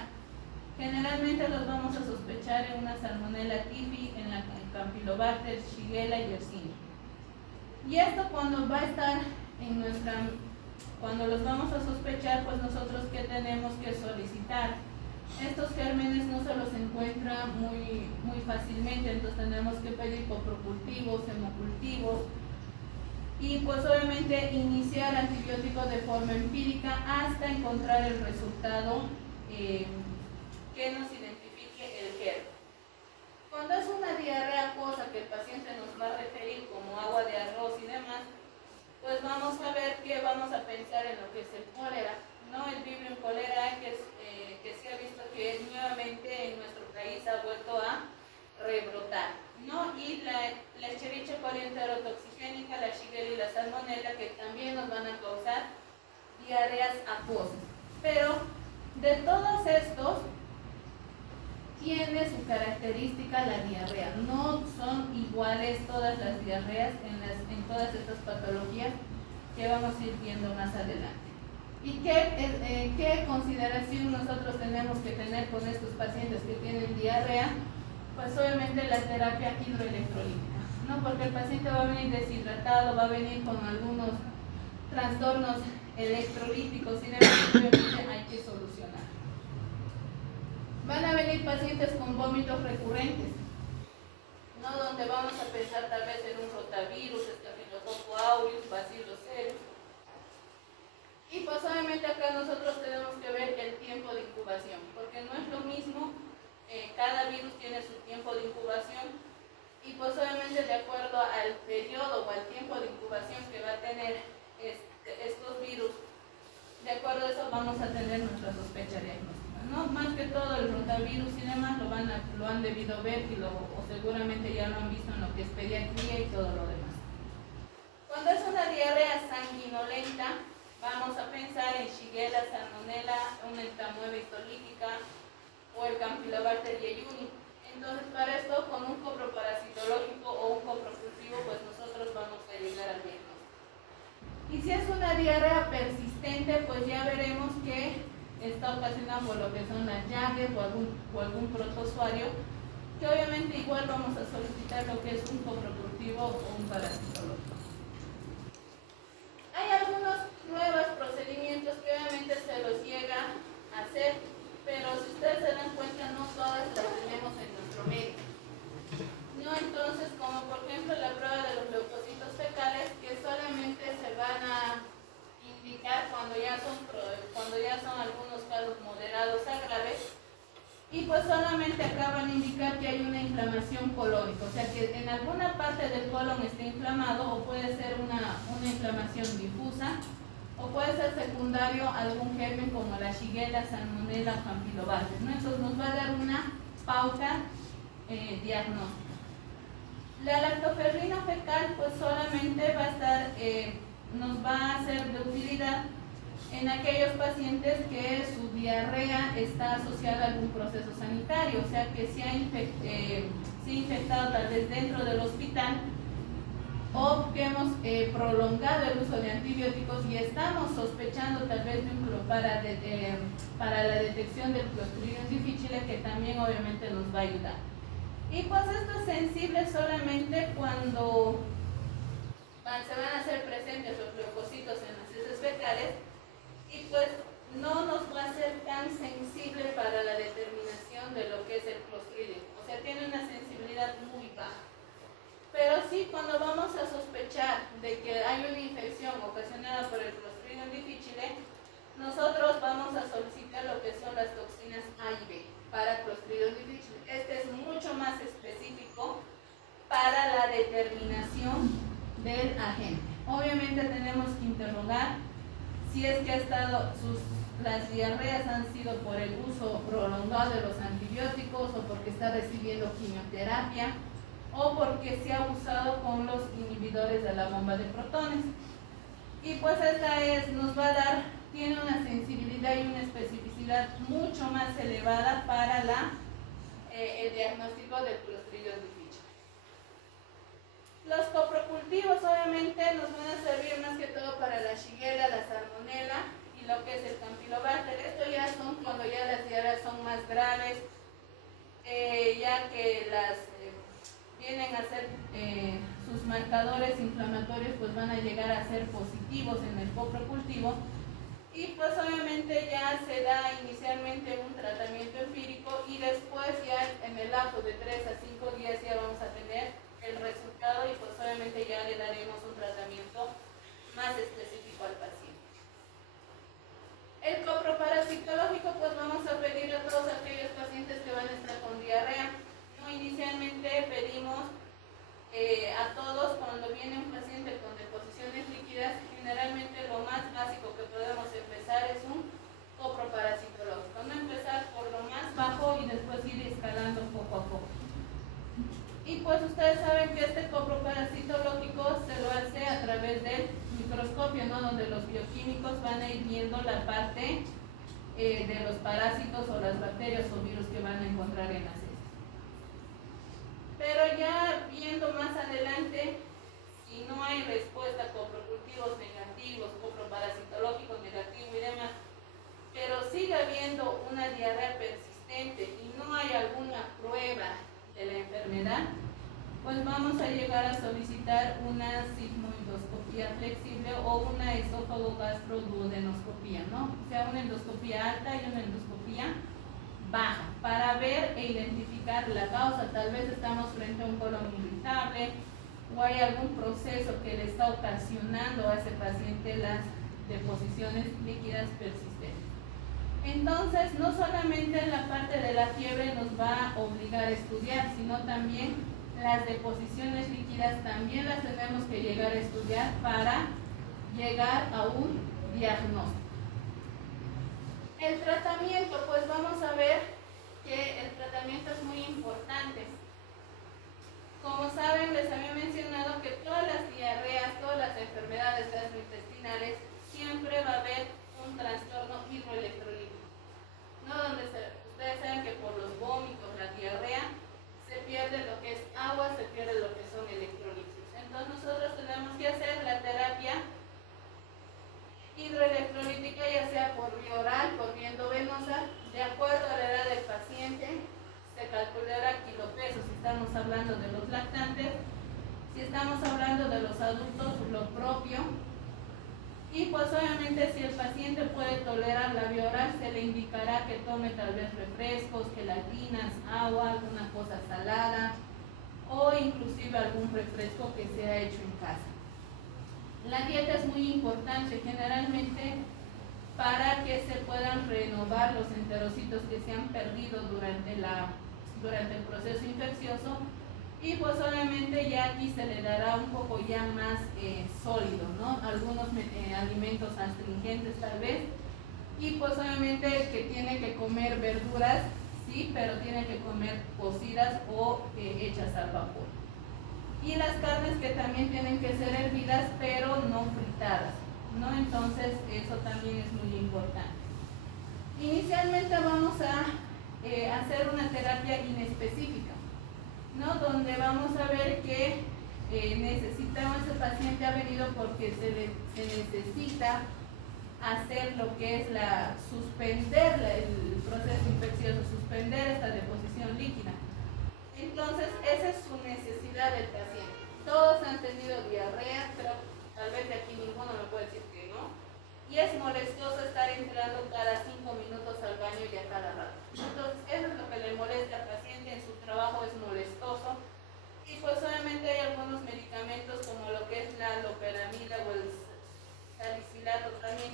Generalmente los vamos a sospechar en una Salmonella typhi, en la Campylobacter, Shigella y Yersinia. Y esto cuando va a estar cuando los vamos a sospechar, pues nosotros ¿qué tenemos que solicitar? Estos gérmenes no se los encuentra muy fácilmente, entonces tenemos que pedir coprocultivos, hemocultivos, y pues obviamente iniciar antibióticos de forma empírica hasta encontrar el resultado que nos identifique el germen. Cuando es una diarrea acuosa que el paciente nos va a referir como agua de arroz y demás, pues vamos a ver que vamos a pensar en lo que es el cólera, ¿no? El Vibrio cholerae, que se ha visto que nuevamente en nuestro país ha vuelto a rebrotar, ¿no? Y la Escherichia coli enterotoxigénica, la Shigella y la Salmonella, que también nos van a causar diarreas acuosas. Pero de todos estos, tiene su característica la diarrea. No son iguales todas las diarreas en todas estas patologías que vamos a ir viendo más adelante. ¿Y qué consideración nosotros tenemos que tener con estos pacientes que tienen diarrea? Pues obviamente la terapia hidroelectrolítica, ¿no? Porque el paciente va a venir deshidratado, va a venir con algunos trastornos electrolíticos y demás, obviamente hay que solucionar. Van a venir pacientes con vómitos recurrentes, ¿no? Donde vamos a pensar tal vez en un rotavirus, Staphylococcus aureus, Bacillus cereus. Y pues obviamente acá nosotros tenemos que ver el tiempo de incubación, porque no es lo mismo, cada virus tiene su tiempo de incubación, y pues obviamente de acuerdo al periodo o al tiempo de incubación que va a tener estos virus, de acuerdo a eso vamos a tener nuestra sospecha diagnóstica, ¿no? Más que todo el rotavirus y demás lo han debido ver o seguramente ya lo han visto en lo que es pediatría y todo lo demás. Cuando es una diarrea sanguinolenta, vamos a pensar en Shigella, Salmonella, una entamoeba histolítica o el Campylobacter jejuni. Entonces, para esto, con un coproparasitológico o un coprocultivo, pues nosotros vamos a llegar al diagnóstico. Y si es una diarrea persistente, pues ya veremos que está ocasionada por lo que son las llagas o algún protozoario, que obviamente igual vamos a solicitar lo que es un coprocultivo o un parasitológico. Hay algunos nuevos procedimientos que obviamente se los llega a hacer, pero si ustedes se dan cuenta, no todas las tenemos en nuestro medio, ¿no? Entonces, como por ejemplo la prueba de los leucocitos fecales, que solamente se van a indicar cuando ya son algunos casos moderados a graves, y pues solamente acá van a indicar que hay una inflamación colónica, o sea que en alguna parte del colon está inflamado, o puede ser una inflamación difusa, o puede ser secundario a algún germen como la Shigella, Salmonella o Campylobacter, ¿no? Entonces nos va a dar una pauta diagnóstica. La lactoferrina fecal pues solamente va a estar, nos va a ser de utilidad en aquellos pacientes que su diarrea está asociada a algún proceso sanitario, o sea que se ha infectado tal vez dentro del hospital, o que hemos prolongado el uso de antibióticos y estamos sospechando tal vez de un para la detección del Clostridium difficile, que también obviamente nos va a ayudar. Y pues esto es sensible solamente cuando se van a hacer presentes los leucocitos en las heces fecales, y pues no nos va a ser tan sensible para la determinación de lo que es el Clostridium, o sea, tiene una sensibilidad muy baja. Pero sí, cuando vamos a sospechar de que hay una infección ocasionada por el Clostridium difficile, nosotros vamos a solicitar lo que son las toxinas A y B para Clostridium difficile. Este es mucho más específico para la determinación del agente. Obviamente tenemos que interrogar si es que las diarreas han sido por el uso prolongado de los antibióticos, o porque está recibiendo quimioterapia, o porque se ha usado con los inhibidores de la bomba de protones. Y pues nos va a dar, tiene una sensibilidad y una especificidad mucho más elevada para el diagnóstico del Clostridium difficile. Los coprocultivos obviamente nos van a servir más que todo para la Shigella, la Salmonella y lo que es el Campylobacter. Esto ya son cuando ya las diarreas son más graves, ya que vienen a ser sus marcadores inflamatorios, pues van a llegar a ser positivos en el coprocultivo, y pues obviamente ya se da inicialmente un tratamiento empírico, y después ya en el lapso de 3 a 5 días ya vamos a tener el resultado, y pues obviamente ya le daremos un tratamiento a todos, cuando viene un paciente con deposiciones líquidas, generalmente lo más básico que podemos empezar es un coproparasitológico. No empezar por lo más bajo y después ir escalando poco a poco. Y pues ustedes saben que este coproparasitológico se lo hace a través del microscopio, ¿no? Donde los bioquímicos van a ir viendo la parte de los parásitos o las bacterias o virus que van a encontrar en las heces. Pero ya viendo más adelante, si no hay respuesta a coprocultivos negativos, coproparasitológico negativo y demás, pero sigue habiendo una diarrea persistente y no hay alguna prueba de la enfermedad, pues vamos a llegar a solicitar una sigmoidoscopía flexible o una esófago-gastroduodenoscopía, ¿no? O sea, una endoscopía alta y una endoscopía baja, para ver e identificar la causa. Tal vez estamos frente a un colon irritable o hay algún proceso que le está ocasionando a ese paciente las deposiciones líquidas persistentes. Entonces, no solamente la parte de la fiebre nos va a obligar a estudiar, sino también las deposiciones líquidas también las tenemos que llegar a estudiar para llegar a un diagnóstico. El tratamiento, pues vamos a ver que el tratamiento es muy importante. Como saben, les había mencionado que todas las diarreas, todas las enfermedades gastrointestinales, siempre va a haber un trastorno hidroelectrolítico, ¿no? Donde ustedes saben que por los vómitos, la diarrea, se pierde lo que es agua, se pierde lo que son electrolitos. Entonces nosotros tenemos que hacer la terapia hidroelectrolítica, ya sea por vía oral, por vía endovenosa, de acuerdo a la edad del paciente. Se calculará kilopesos si estamos hablando de los lactantes, si estamos hablando de los adultos, lo propio. Y pues obviamente si el paciente puede tolerar la vía oral, se le indicará que tome tal vez refrescos, gelatinas, agua, alguna cosa salada o inclusive algún refresco que sea hecho en casa. La dieta es muy importante generalmente para que se puedan renovar los enterocitos que se han perdido durante el proceso infeccioso, y pues obviamente ya aquí se le dará un poco ya más sólido, ¿no? Algunos alimentos astringentes tal vez, y pues obviamente que tiene que comer verduras, sí, pero tiene que comer cocidas o hechas al vapor. Y las carnes que también tienen que ser hervidas, pero no fritadas, ¿no? Entonces eso también es muy importante. Inicialmente vamos a hacer una terapia inespecífica, ¿no? Donde vamos a ver que necesitamos, ese paciente ha venido porque se necesita hacer lo que es suspender el proceso infeccioso, suspender esta deposición líquida. Entonces, esa es su necesidad del paciente. Todos han tenido diarrea, pero tal vez de aquí ninguno me puede decir que no. Y es molestoso estar entrando cada 5 minutos al baño y a cada rato. Entonces, eso es lo que le molesta al paciente, en su trabajo es molestoso. Y pues obviamente hay algunos medicamentos como lo que es la loperamida o el salicilato, también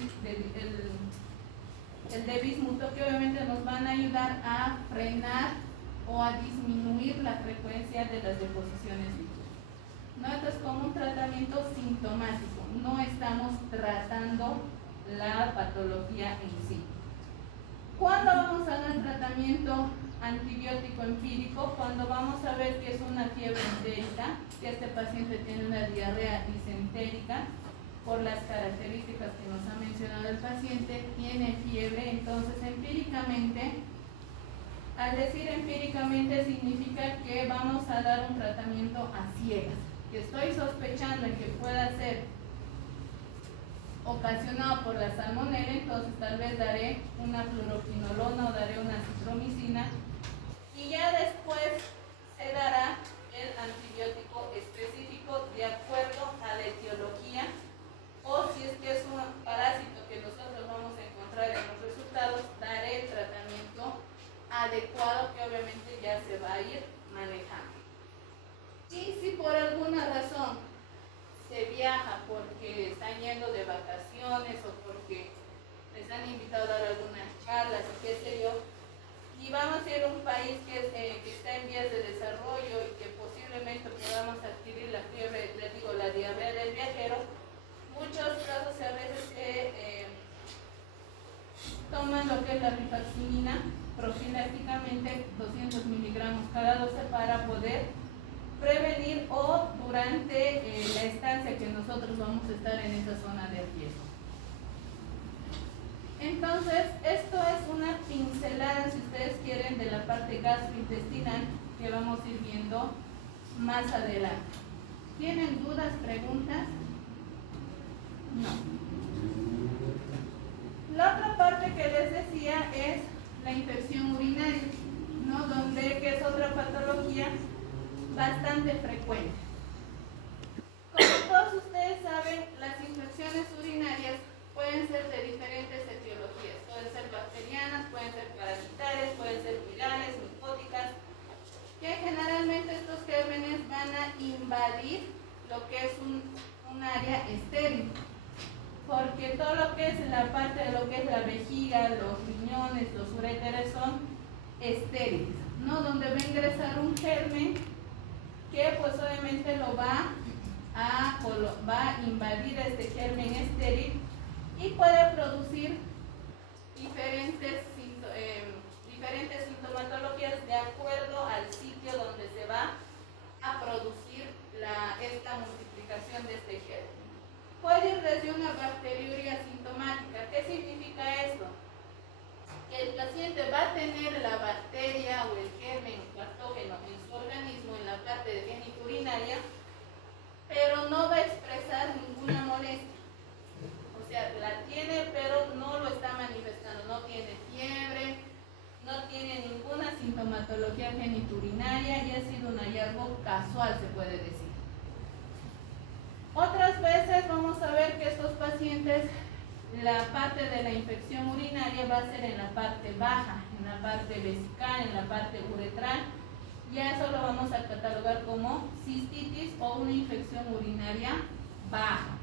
el de bismuto, que obviamente nos van a ayudar a frenar o a disminuir la frecuencia de las deposiciones líquidas, ¿no? Esto es como un tratamiento sintomático, no estamos tratando la patología en sí. ¿Cuándo vamos a dar tratamiento antibiótico empírico? Cuando vamos a ver que es una fiebre entérica, que este paciente tiene una diarrea disentérica, por las características que nos ha mencionado el paciente, tiene fiebre. Entonces empíricamente, al decir empíricamente, significa que vamos a dar un tratamiento a ciegas, que estoy sospechando en que pueda ser ocasionado por la salmonela. Entonces tal vez daré una fluoroquinolona o daré una citromicina, y ya después se dará el antibiótico específico de acuerdo a la etiología, o si es que es un parásito que nosotros vamos a encontrar en los resultados, daré el tratamiento adecuado, que obviamente ya se va a ir manejando. Y si por alguna razón se viaja porque están yendo de vacaciones o porque les han invitado a dar algunas charlas o qué sé yo, y vamos a ir a un país que está en vías de desarrollo y que posiblemente podamos adquirir la fiebre trasladándose para poder prevenir o durante la estancia que nosotros vamos a estar en esa zona de riesgo. Entonces, esto es una pincelada, si ustedes quieren, de la parte gastrointestinal que vamos a ir viendo más adelante. ¿Tienen dudas, preguntas? No. La otra parte que les decía es la infección urinaria, ¿no? Que es otra patología bastante frecuente. Como todos ustedes saben, las infecciones urinarias pueden ser de diferentes etiologías. Pueden ser bacterianas, pueden ser parasitarias, pueden ser virales, micóticas, que generalmente estos gérmenes van a invadir lo que es un área estéril. Porque todo lo que es la parte de lo que es la vejiga, los riñones, los uréteres son estériles, ¿no? Donde va a ingresar un germen que pues obviamente lo va a invadir este germen estéril y puede producir diferentes sintomatologías de acuerdo al sitio donde se va a producir esta multiplicación de este germen. Puede ir desde una bacteriuria sintomática. ¿Qué significa esto? Que el paciente va a tener la bacteria o el germen patógeno en su organismo en la parte de genitourinaria, pero no va a expresar ninguna molestia. O sea, la tiene, pero no lo está manifestando. No tiene fiebre, no tiene ninguna sintomatología genitourinaria y ha sido un hallazgo casual, se puede decir. Otras veces vamos a ver que estos pacientes, la parte de la infección urinaria va a ser en la parte baja, en la parte vesical, en la parte uretral. Ya eso lo vamos a catalogar como cistitis o una infección urinaria baja.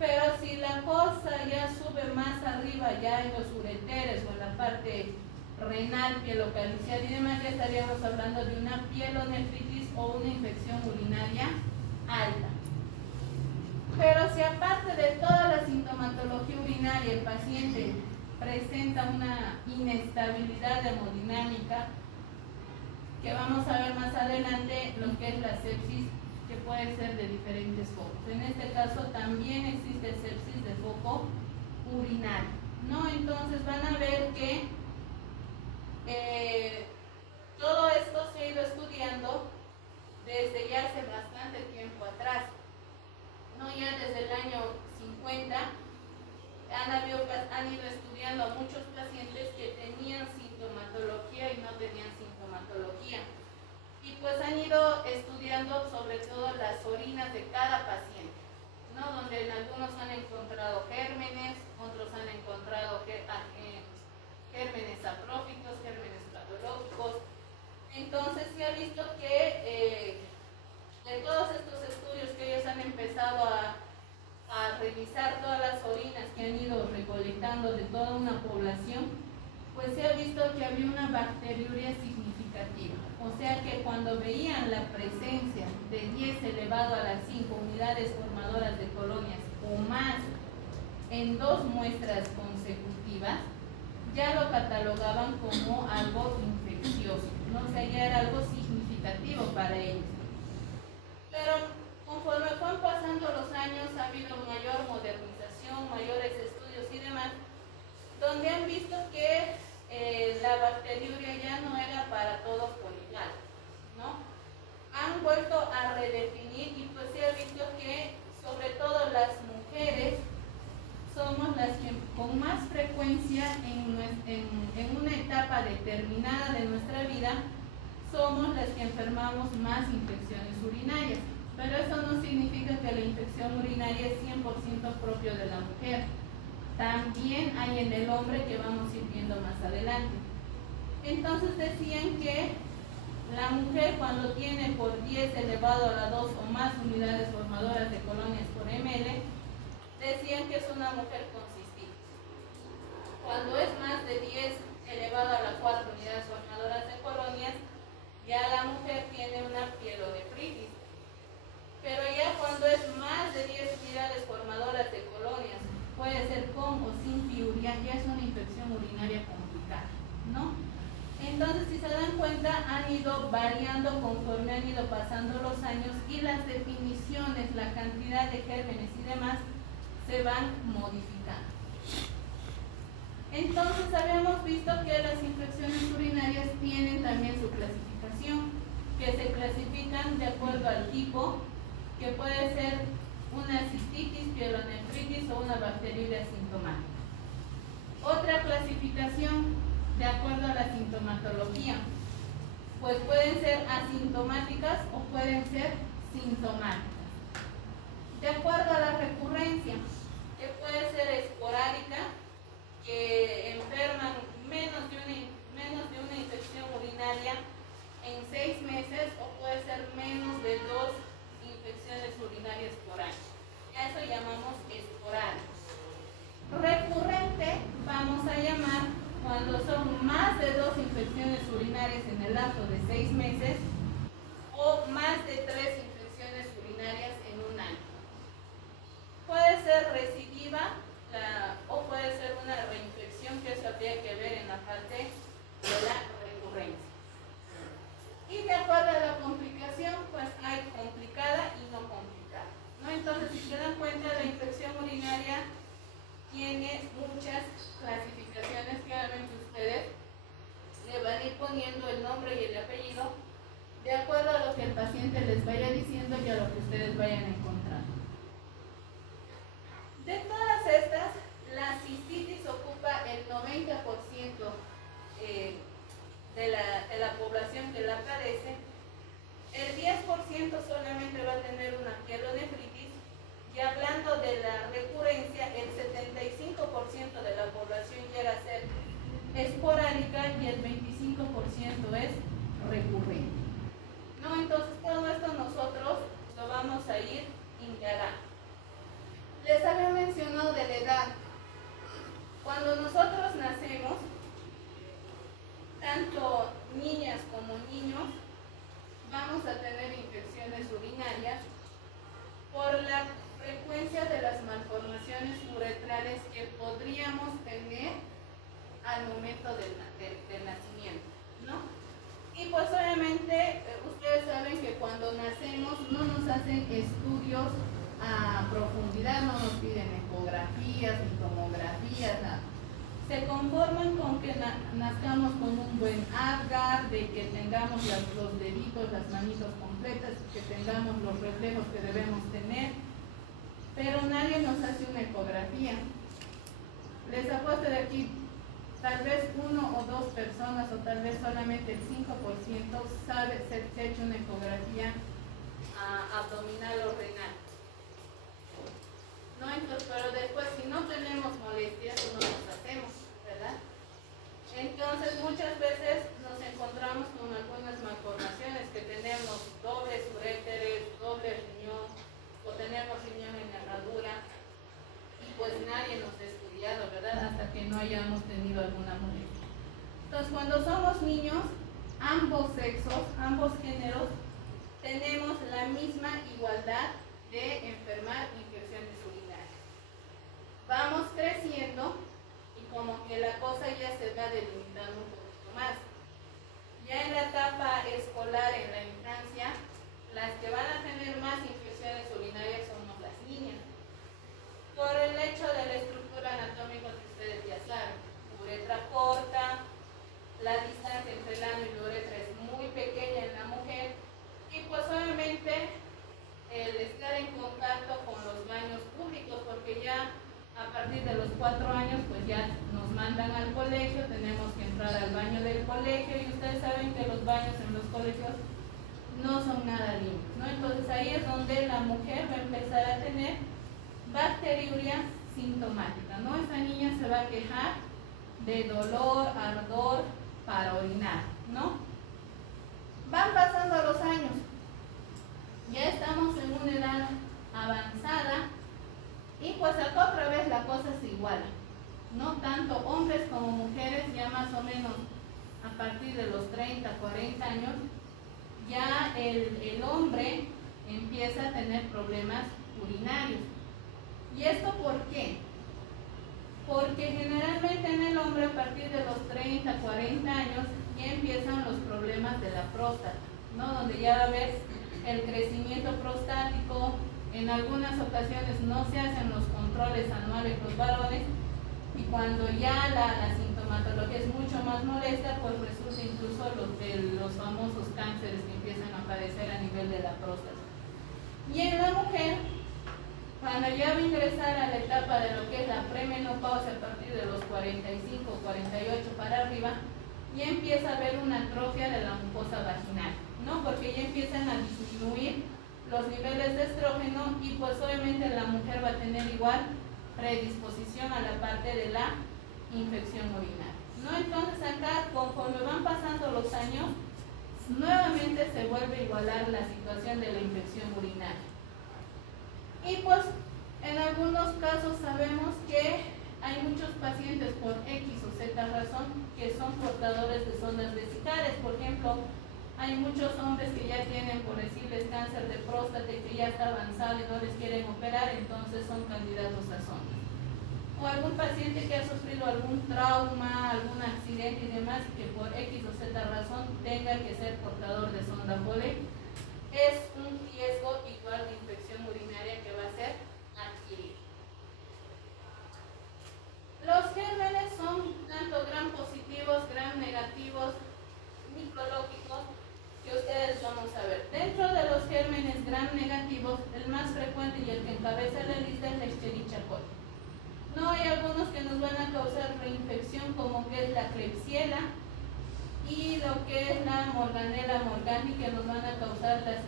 Pero si la cosa ya sube más arriba, ya en los ureteres o en la parte renal, pielocalicial y demás, ya estaríamos hablando de una pielonefritis o una infección urinaria alta. Pero si aparte de toda la sintomatología urinaria el paciente presenta una inestabilidad hemodinámica, que vamos a ver más adelante lo que es la sepsis, que puede ser de diferentes focos. En este caso también existe sepsis de foco urinario, ¿no? Entonces van a ver que todo esto se ha ido estudiando desde ya hace bastante tiempo atrás. No, ya desde el año 50 han ido estudiando a muchos pacientes que tenían sintomatología y no tenían sintomatología. Y pues han ido estudiando sobre todo las orinas de cada paciente, ¿no? Donde en algunos han encontrado gérmenes, otros han encontrado gérmenes saprófitos, gérmenes patológicos. Entonces se ha visto que de todos estos estudios que ellos han empezado a revisar todas las orinas que han ido recolectando de toda una población, pues se ha visto que había una bacteriuria significativa. O sea que cuando veían la presencia de 10 elevado a la 5 unidades formadoras de colonias o más en 2 muestras consecutivas, ya lo catalogaban como algo infeccioso, ¿no? O sea, ya era algo significativo para ellos. Pero conforme fueron pasando los años ha habido mayor modernización, mayores estudios y demás, donde han visto que la bacteriuria ya no era para todos por igual, ¿no? Han vuelto a redefinir y pues se ha visto que sobre todo las mujeres somos las que con más frecuencia en una etapa determinada de nuestra vida somos las que enfermamos más infecciones urinarias. Pero eso no significa que la infección urinaria es 100% propio de la mujer. También hay en el hombre, que vamos a ir viendo más adelante. Entonces decían que la mujer cuando tiene por 10 elevado a la 2 o más unidades formadoras de colonias por ml, decían que es una mujer con cistitis. Cuando es más de 10 elevado a la 4 unidades formadoras de colonias, ya la mujer tiene una pielonefritis. Pero ya cuando es más de 10 unidades formadoras de colonias, puede ser con o sin piuria, ya es una infección urinaria complicada, ¿no? Entonces, si se dan cuenta, han ido variando conforme han ido pasando los años y las definiciones, la cantidad de gérmenes y demás se van modificando. Entonces habíamos visto que las infecciones urinarias tienen también su clasificación, que se clasifican de acuerdo al tipo, que puede ser una cistitis, pielonefritis o una bacteriuria asintomática. Otra clasificación de acuerdo a la sintomatología, pues pueden ser asintomáticas o pueden ser sintomáticas. De acuerdo a la recurrencia, que puede ser esporádica, que enferman menos de una infección urinaria en 6 meses, o puede ser menos de 2 infecciones urinarias por año. A eso llamamos esporádico. Recurrente vamos a llamar cuando son más de 2 infecciones urinarias en el lapso de 6 meses o más de 3 infecciones urinarias en un año. Puede ser recidiva o puede ser una reinfección, que eso habría que ver en la parte de la recurrencia. Y de acuerdo a la complicación, pues hay complicada y no complicada, ¿no? Entonces, si se dan cuenta, la infección urinaria tiene muchas clasificaciones que obviamente ustedes le van a ir poniendo el nombre y el apellido de acuerdo a lo que el paciente les vaya diciendo y a lo que ustedes vayan encontrando. De todas estas, la cistitis ocupa el 90% de la población que la padece. El 10% solamente va a tener una pielonefritis, y hablando de la recurrencia, el 75% de la población llega a ser esporádica y el 25% es recurrente, ¿no? Entonces todo esto nosotros lo vamos a ir indagando. Les había mencionado de la edad. Cuando nosotros nacemos, tanto niñas como niños vamos a tener infecciones urinarias por la frecuencia de las malformaciones uretrales que podríamos tener al momento del nacimiento, ¿no? Y pues obviamente ustedes saben que cuando nacemos no nos hacen estudios a profundidad, no nos piden ecografías ni tomografías, nada. Se conforman con que nazcamos con un buen Apgar, de que tengamos los deditos, las manitos completas, que tengamos los reflejos que debemos tener, pero nadie nos hace una ecografía. Les apuesto de aquí, tal vez 1 o 2 personas, o tal vez solamente el 5% sabe se ha hecho una ecografía abdominal o renal, ¿no? Entonces, pero después, si no tenemos molestias, no nos hacemos, ¿verdad? Entonces, muchas veces nos encontramos con algunas malformaciones, que tenemos dobles uréteres, doble riñón, o tenemos riñón en herradura, y pues nadie nos ha estudiado, ¿verdad? Hasta que no hayamos tenido alguna molestia. Entonces, cuando somos niños, ambos sexos, ambos géneros, tenemos la misma igualdad de enfermar infecciones urinarias. Vamos creciendo y como que la cosa ya se va delimitando un poquito más. Ya en la etapa escolar, en la infancia, las que van a tener más infecciones urinarias somos las niñas, por el hecho de la estructura anatómica que ustedes ya saben. Uretra corta, la distancia entre el ano y la uretra es muy pequeña en la mujer, y pues obviamente el estar en contacto con los baños públicos, porque ya a partir de los 4 años pues ya nos mandan al colegio, tenemos que entrar al baño del colegio, y ustedes saben que los baños en los colegios no son nada limpios, ¿no? Entonces ahí es donde la mujer va a empezar a tener bacteriuria sintomática, ¿no? Esa niña se va a quejar de dolor, ardor para orinar, ¿no? Van pasando los años, ya estamos en una edad avanzada, y pues acá otra vez la cosa se iguala, ¿no? Tanto hombres como mujeres, ya más o menos a partir de los 30, 40 años, ya el hombre empieza a tener problemas urinarios. ¿Y esto por qué? Porque generalmente en el hombre a partir de los 30, 40 años y empiezan los problemas de la próstata, ¿no? Donde ya va a haber el crecimiento prostático. En algunas ocasiones no se hacen los controles anuales los varones, y cuando ya la sintomatología es mucho más molesta, pues resulta incluso los famosos cánceres que empiezan a aparecer a nivel de la próstata. Y en la mujer, cuando ya va a ingresar a la etapa de lo que es la premenopausia a partir de los 45, 48 para arriba, ya empieza a haber una atrofia de la mucosa vaginal, ¿no? Porque ya empiezan a disminuir los niveles de estrógeno, y pues obviamente la mujer va a tener igual predisposición a la parte de la infección urinaria, ¿no? Entonces acá, conforme van pasando los años, nuevamente se vuelve a igualar la situación de la infección urinaria. Y pues en algunos casos sabemos que hay muchos pacientes por X o Z razón que son portadores de sondas vesicales. Por ejemplo, hay muchos hombres que ya tienen, por decirles, cáncer de próstata y que ya está avanzado y no les quieren operar, entonces son candidatos a sondas. O algún paciente que ha sufrido algún trauma, algún accidente y demás, que por X o Z razón tenga que ser portador de sonda Foley, es un riesgo igual de infección urinaria que va a ser adquirido. Los gérmenes son tanto gram positivos, gram negativos, micrológicos, que ustedes vamos a ver. Dentro de los gérmenes gram negativos, el más frecuente y el que encabeza la lista es la Escherichia coli. No, hay algunos que nos van a causar reinfección, como que es la Klebsiella y lo que es la Morganella morgani, que nos van a causar las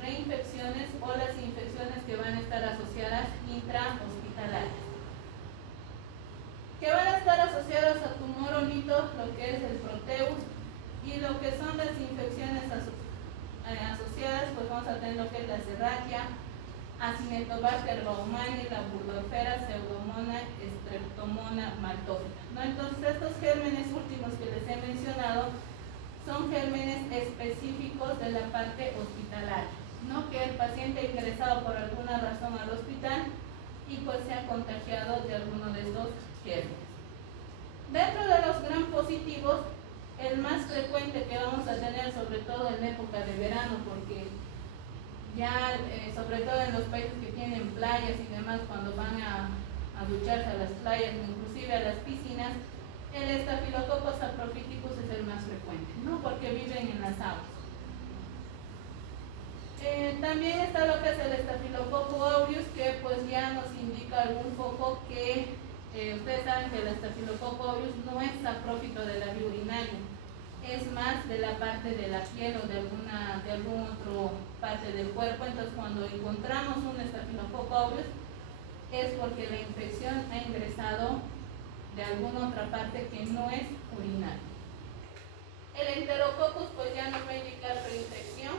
reinfecciones o las infecciones que van a estar asociadas intrahospitalarias. Que van a estar asociadas a tumor onito, lo que es el Proteus, y lo que son las infecciones asociadas, pues vamos a tener lo que es la Serratia, Acinetobacter baumannii, la Burgdorfera, Pseudomonas, Streptomonas maltófica, ¿no? Entonces estos gérmenes últimos que les he mencionado son gérmenes específicos de la parte hospitalaria, ¿no? Que el paciente ha ingresado por alguna razón al hospital y pues se ha contagiado de alguno de estos gérmenes. Dentro de los gram positivos, el más frecuente que vamos a tener, sobre todo en época de verano, porque ya sobre todo en los países que tienen playas y demás, cuando van a ducharse a las playas, inclusive a las piscinas, el Staphylococcus saprophyticus es el más frecuente, ¿no? Porque viven en las aguas. También está lo que es el Staphylococcus aureus, que pues ya nos indica algún foco que ustedes saben que el Staphylococcus aureus no es saprófito de la vía urinaria, es más de la parte de la piel o de algún otro parte del cuerpo. Entonces cuando encontramos un Staphylococcus aureus es porque la infección ha ingresado de alguna otra parte que no es urinaria. El Enterococcus pues ya nos va a indicar reinfección,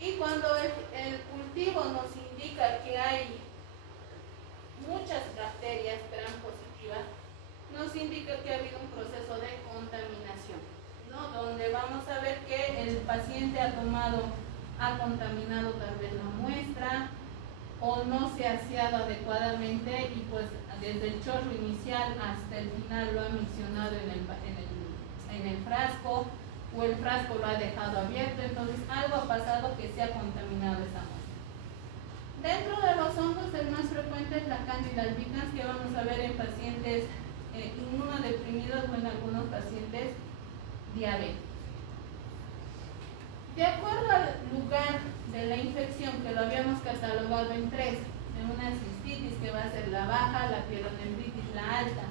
y cuando el cultivo nos indica que hay muchas bacterias gram positivas, nos indica que ha habido un proceso de contaminación, ¿no? Donde vamos a ver que el paciente ha contaminado tal vez la muestra, o no se ha aseado adecuadamente, y pues desde el chorro inicial hasta el final lo ha miccionado en el frasco, o el frasco lo ha dejado abierto. Entonces algo ha pasado que se ha contaminado esa muestra. Dentro de los hongos, el más frecuente es la Candida albicans, que vamos a ver en pacientes inmunodeprimidos o en algunos pacientes diabéticos. De acuerdo al lugar de la infección, que lo habíamos catalogado en tres, en una cistitis que va a ser la baja, la pielonefritis la alta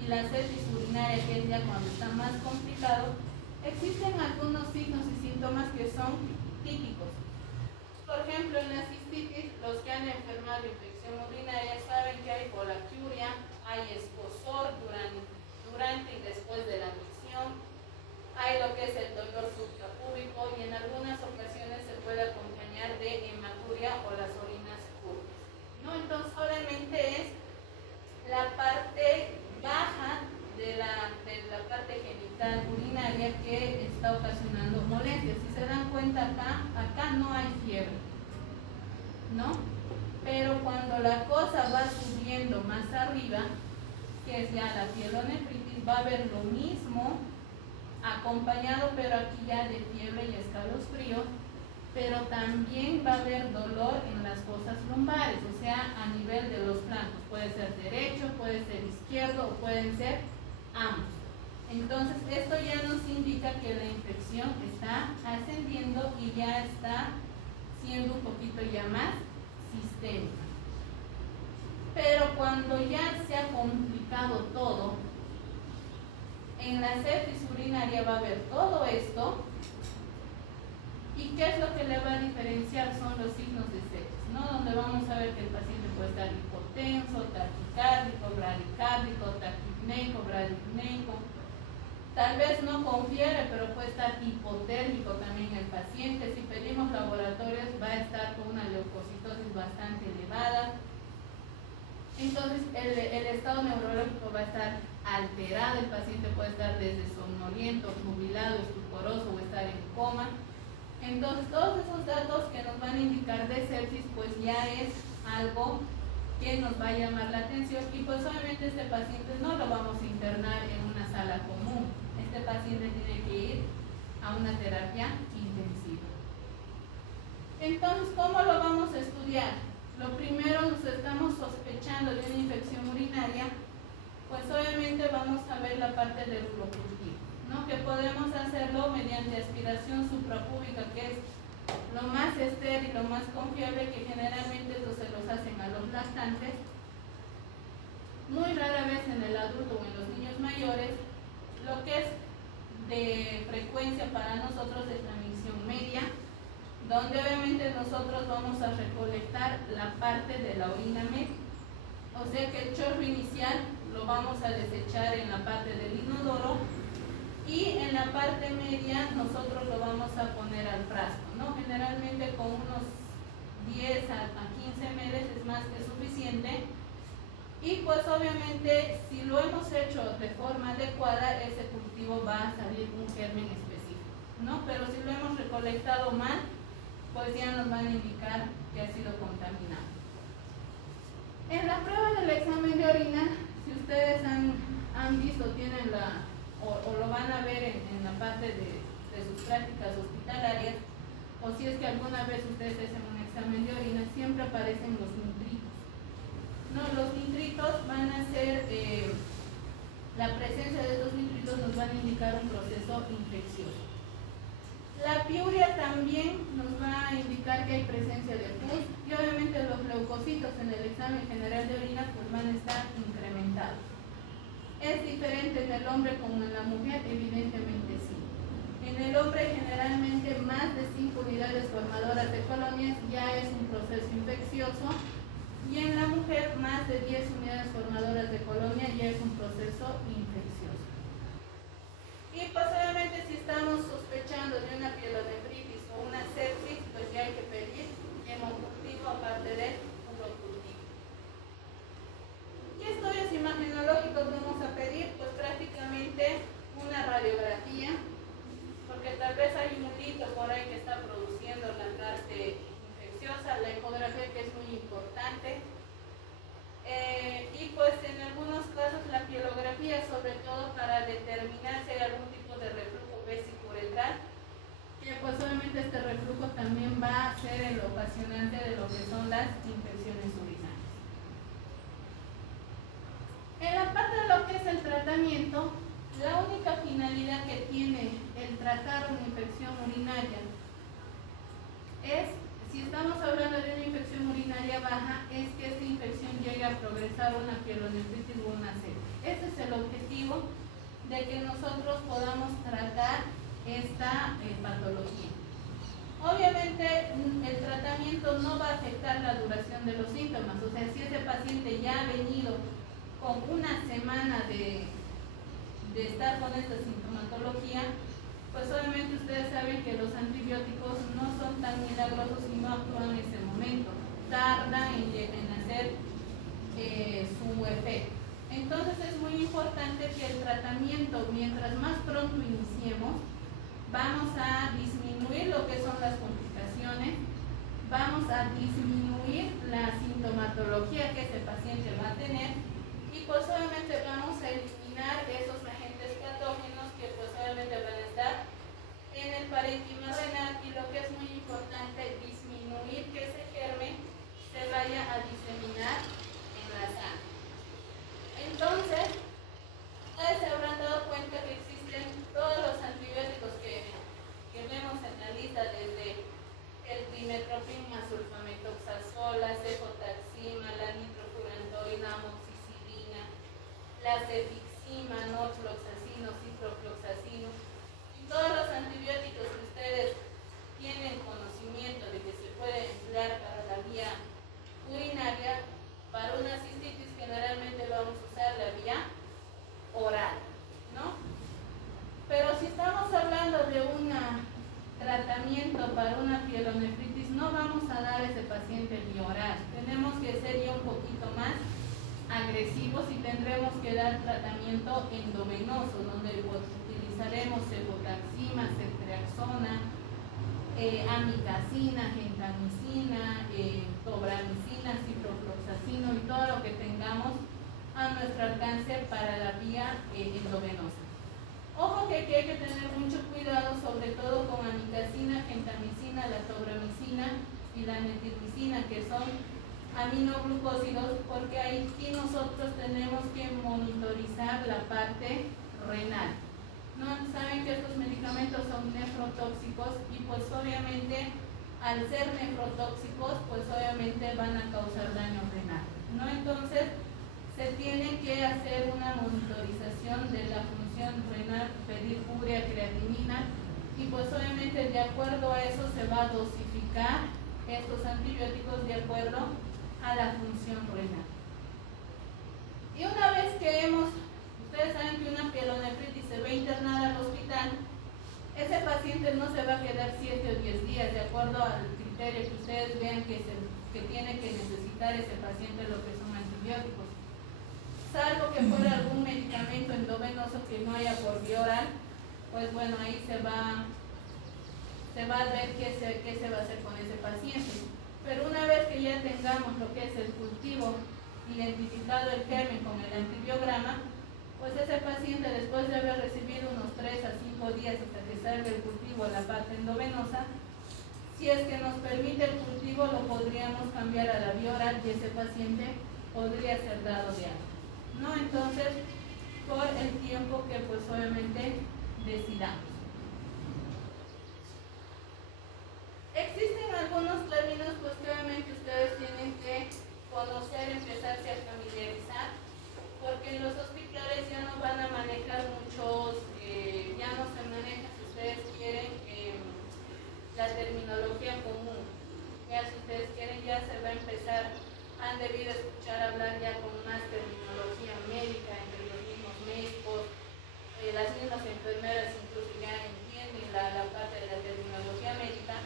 y la sepsis urinaria, que es ya cuando está más complicado, existen algunos signos y síntomas que son típicos. Por ejemplo, en la cistitis, los que han enfermado de infección urinaria saben que hay polaquiuria, hay escozor durante y después de la micción, hay lo que es el dolor suprapúbico, y en algunas ocasiones se puede acompañar de hematuria o las orinas públicas, ¿no? Entonces solamente es la parte baja de la parte genital urinaria que está ocasionando molestias. Si se dan cuenta, acá no hay fiebre, ¿no? Pero cuando la cosa va subiendo más arriba, que es ya la pielonefritis, va a haber lo mismo acompañado, pero aquí ya de fiebre y escalofrío, pero también va a haber dolor en las fosas lumbares, o sea, a nivel de los flancos. Puede ser derecho, puede ser izquierdo o pueden ser ambos. Entonces, esto ya nos indica que la infección está ascendiendo y ya está siendo un poquito ya más sistémica. Pero cuando ya se ha complicado todo, en la sepsis urinaria va a haber todo esto. ¿Y qué es lo que le va a diferenciar? Son los signos de sepsis, ¿no? Donde vamos a ver que el paciente puede estar hipotenso, taquicárdico, bradicárdico, taquipneico, bradipneico. Tal vez no confiere, pero puede estar hipotérmico también el paciente. Si pedimos laboratorios, va a estar con una leucocitosis bastante elevada. Entonces, el estado neurológico va a estar alterado. El paciente puede estar desde somnoliento, nubilado, estuporoso o estar en coma. Entonces, todos esos datos que nos van a indicar de sepsis, pues ya es algo que nos va a llamar la atención. Y pues obviamente este paciente no lo vamos a internar en una sala común. Este paciente tiene que ir a una terapia intensiva. Entonces, ¿cómo lo vamos a estudiar? Lo primero, nos estamos sospechando de una infección urinaria, pues obviamente vamos a ver la parte del urocultivo, ¿no? Que podemos hacerlo mediante aspiración suprapúbica, que es lo más estéril, lo más confiable, que generalmente esto se los hacen a los lactantes. Muy rara vez en el adulto o en los niños mayores. Lo que es de frecuencia para nosotros es la micción media, donde obviamente nosotros vamos a recolectar la parte de la orina media. O sea que el chorro inicial lo vamos a desechar en la parte del inodoro y en la parte media nosotros lo vamos a poner al frasco, ¿no? Generalmente con unos 10 a 15 ml es más que suficiente. Y pues obviamente si lo hemos hecho de forma adecuada, ese cultivo va a salir un germen específico, ¿no? Pero si lo hemos recolectado mal, pues ya nos van a indicar que ha sido contaminado. En la prueba del examen de orina, si ustedes han visto, tienen o lo van a ver en la parte de sus prácticas hospitalarias, o si es que alguna vez ustedes hacen un examen de orina, siempre aparecen los nitritos. No, los nitritos van a ser, la presencia de estos nitritos nos van a indicar un proceso infeccioso. La piuria también nos va a indicar que hay presencia de pus y obviamente los leucocitos en el examen general de orina pues van a estar incrementados. ¿Es diferente en el hombre como en la mujer? Evidentemente sí. En el hombre generalmente más de 5 unidades formadoras de colonias ya es un proceso infeccioso. Y en la mujer, más de 10 unidades formadoras de colonia ya es un proceso infeccioso. Y pues obviamente si estamos sospechando de una pielonefritis o una sepsis, pues ya hay que pedir hemocultivo aparte del urocultivo. ¿Qué estudios imagenológicos vamos a pedir? Pues prácticamente una radiografía, porque tal vez hay un hilito por ahí que está produciendo la parte infecciosa, la ecografía que es muy importante, y pues en algunos casos la pielografía, sobre todo para determinar si hay algún tipo de reflujo vesicuretral, que pues obviamente este reflujo también va a ser el ocasionante de lo que son las infecciones urinarias. En la parte de lo que es el tratamiento, la única finalidad que tiene el tratar una infección urinaria es, si estamos hablando de una infección urinaria baja, es que esta infección llegue a progresar a una pielonefritis o una sepsis. Ese es el objetivo de que nosotros podamos tratar esta patología. Obviamente el tratamiento no va a afectar la duración de los síntomas, o sea, si ese paciente ya ha venido con una semana de estar con esta sintomatología, pues obviamente ustedes saben que los antibióticos no son tan milagrosos y no actúan en ese momento, tardan en hacer su efecto. Entonces es muy importante que el tratamiento, mientras más pronto iniciemos, vamos a disminuir lo que son las complicaciones, vamos a disminuir la sintomatología que ese paciente va a tener y pues obviamente vamos a eliminar esos agentes patógenos que pues obviamente van a estar en el parénquima renal, y lo que es muy importante, disminuir que ese germen se vaya a diseminar en la sangre. Entonces, ustedes se habrán dado cuenta que existen todos los antibióticos que vemos en la lista, desde el trimestoprim, sulfametoxazol, la cefotaxima, la nitrofurantoína, amoxicilina, la cefixima, norfloxacino, ciprofloxacino, y todos los antibióticos que ustedes tienen conocimiento de que se puede emplear para la vía urinaria. Para una cistitis generalmente vamos a usar la vía oral, ¿no? Pero si estamos hablando de un tratamiento para una pielonefritis, no vamos a dar a ese paciente vía oral. Tenemos que ser ya un poquito más agresivos y tendremos que dar tratamiento endovenoso, donde utilizaremos cefotaxima, ceftriaxona, amicacina, gentamicina, tobramicina, ciprofloxacino y todo lo que tengamos a nuestro alcance para la vía endovenosa. Ojo que aquí hay que tener mucho cuidado, sobre todo con amicacina, gentamicina, la tobramicina y la metilmicina, que son aminoglucósidos, porque aquí nosotros tenemos que monitorizar la parte renal. ¿No? Saben que estos medicamentos son nefrotóxicos y pues obviamente al ser nefrotóxicos pues obviamente van a causar daño renal, ¿no? Entonces se tiene que hacer una monitorización de la función renal, pedir urea, creatinina, y pues obviamente de acuerdo a eso se va a dosificar estos antibióticos de acuerdo a la función renal. Y una vez que ustedes saben que una pielonefritis se va a internar al hospital, ese paciente no se va a quedar 7 o 10 días, de acuerdo al criterio que ustedes vean que tiene que necesitar ese paciente lo que son antibióticos. Salvo que fuera algún medicamento endovenoso que no haya por vía oral, pues bueno, ahí se va a ver qué se va a hacer con ese paciente. Pero una vez que ya tengamos lo que es el cultivo, identificado el germen con el antibiograma, pues ese paciente, después de haber recibido unos 3 a 5 días hasta que salga el cultivo en la parte endovenosa, si es que nos permite el cultivo, lo podríamos cambiar a la vía oral y ese paciente podría ser dado de alta, ¿no? Entonces, por el tiempo que pues obviamente decidamos. Existen algunos términos pues que obviamente ustedes tienen que conocer, empezarse a familiarizar, porque en los hospitales ya no van a manejar muchos, ya no se maneja, si ustedes quieren, la terminología común. Ya si ustedes quieren, ya se va a empezar, han debido escuchar hablar ya con más terminología médica entre los mismos médicos, las mismas enfermeras incluso ya entienden la parte de la terminología médica.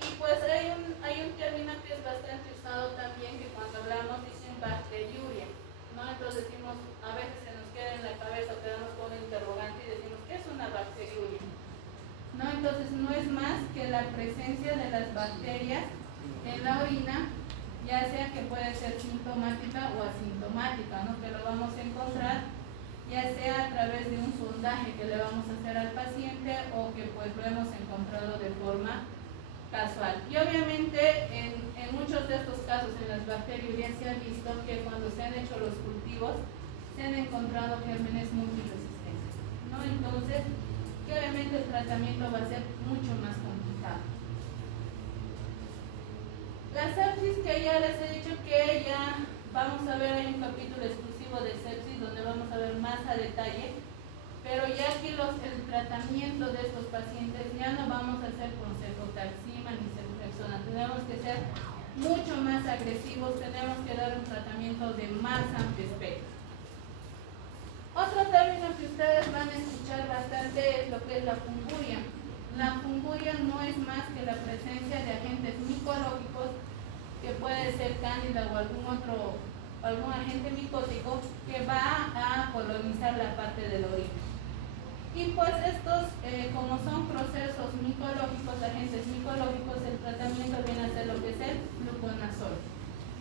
Y pues hay un término que es bastante usado también, que cuando hablamos dicen bacteriuria, ¿no? Entonces decimos, a veces se nos queda en la cabeza o quedamos con un interrogante y decimos, ¿qué es una bacteriuria? ¿No? Entonces no es más que la presencia de las bacterias en la orina, ya sea que puede ser sintomática o asintomática, ¿no? Que lo vamos a encontrar ya sea a través de un sondaje que le vamos a hacer al paciente o que pues lo hemos encontrado de forma casual. Y obviamente en muchos de estos casos en las bacteriurias se ha visto que cuando se han hecho los cultivos se han encontrado gérmenes multiresistentes, ¿no? Entonces, que obviamente el tratamiento va a ser mucho más complicado. La sepsis, que ya les he dicho que ya vamos a ver, hay un capítulo exclusivo de sepsis donde vamos a ver más a detalle, pero ya aquí el tratamiento de estos pacientes ya no vamos a hacer con cefotaxima ni ceftriaxona, tenemos que ser mucho más agresivos, tenemos que dar un tratamiento de más amplio espectro. Otro término que ustedes van a escuchar bastante es lo que es la funguria. La funguria no es más que la presencia de agentes micológicos, que puede ser cándida o algún agente micótico que va a colonizar la parte de la orina. Y pues estos, como son procesos micológicos, agentes micológicos, el tratamiento viene a ser lo que es el fluconazol.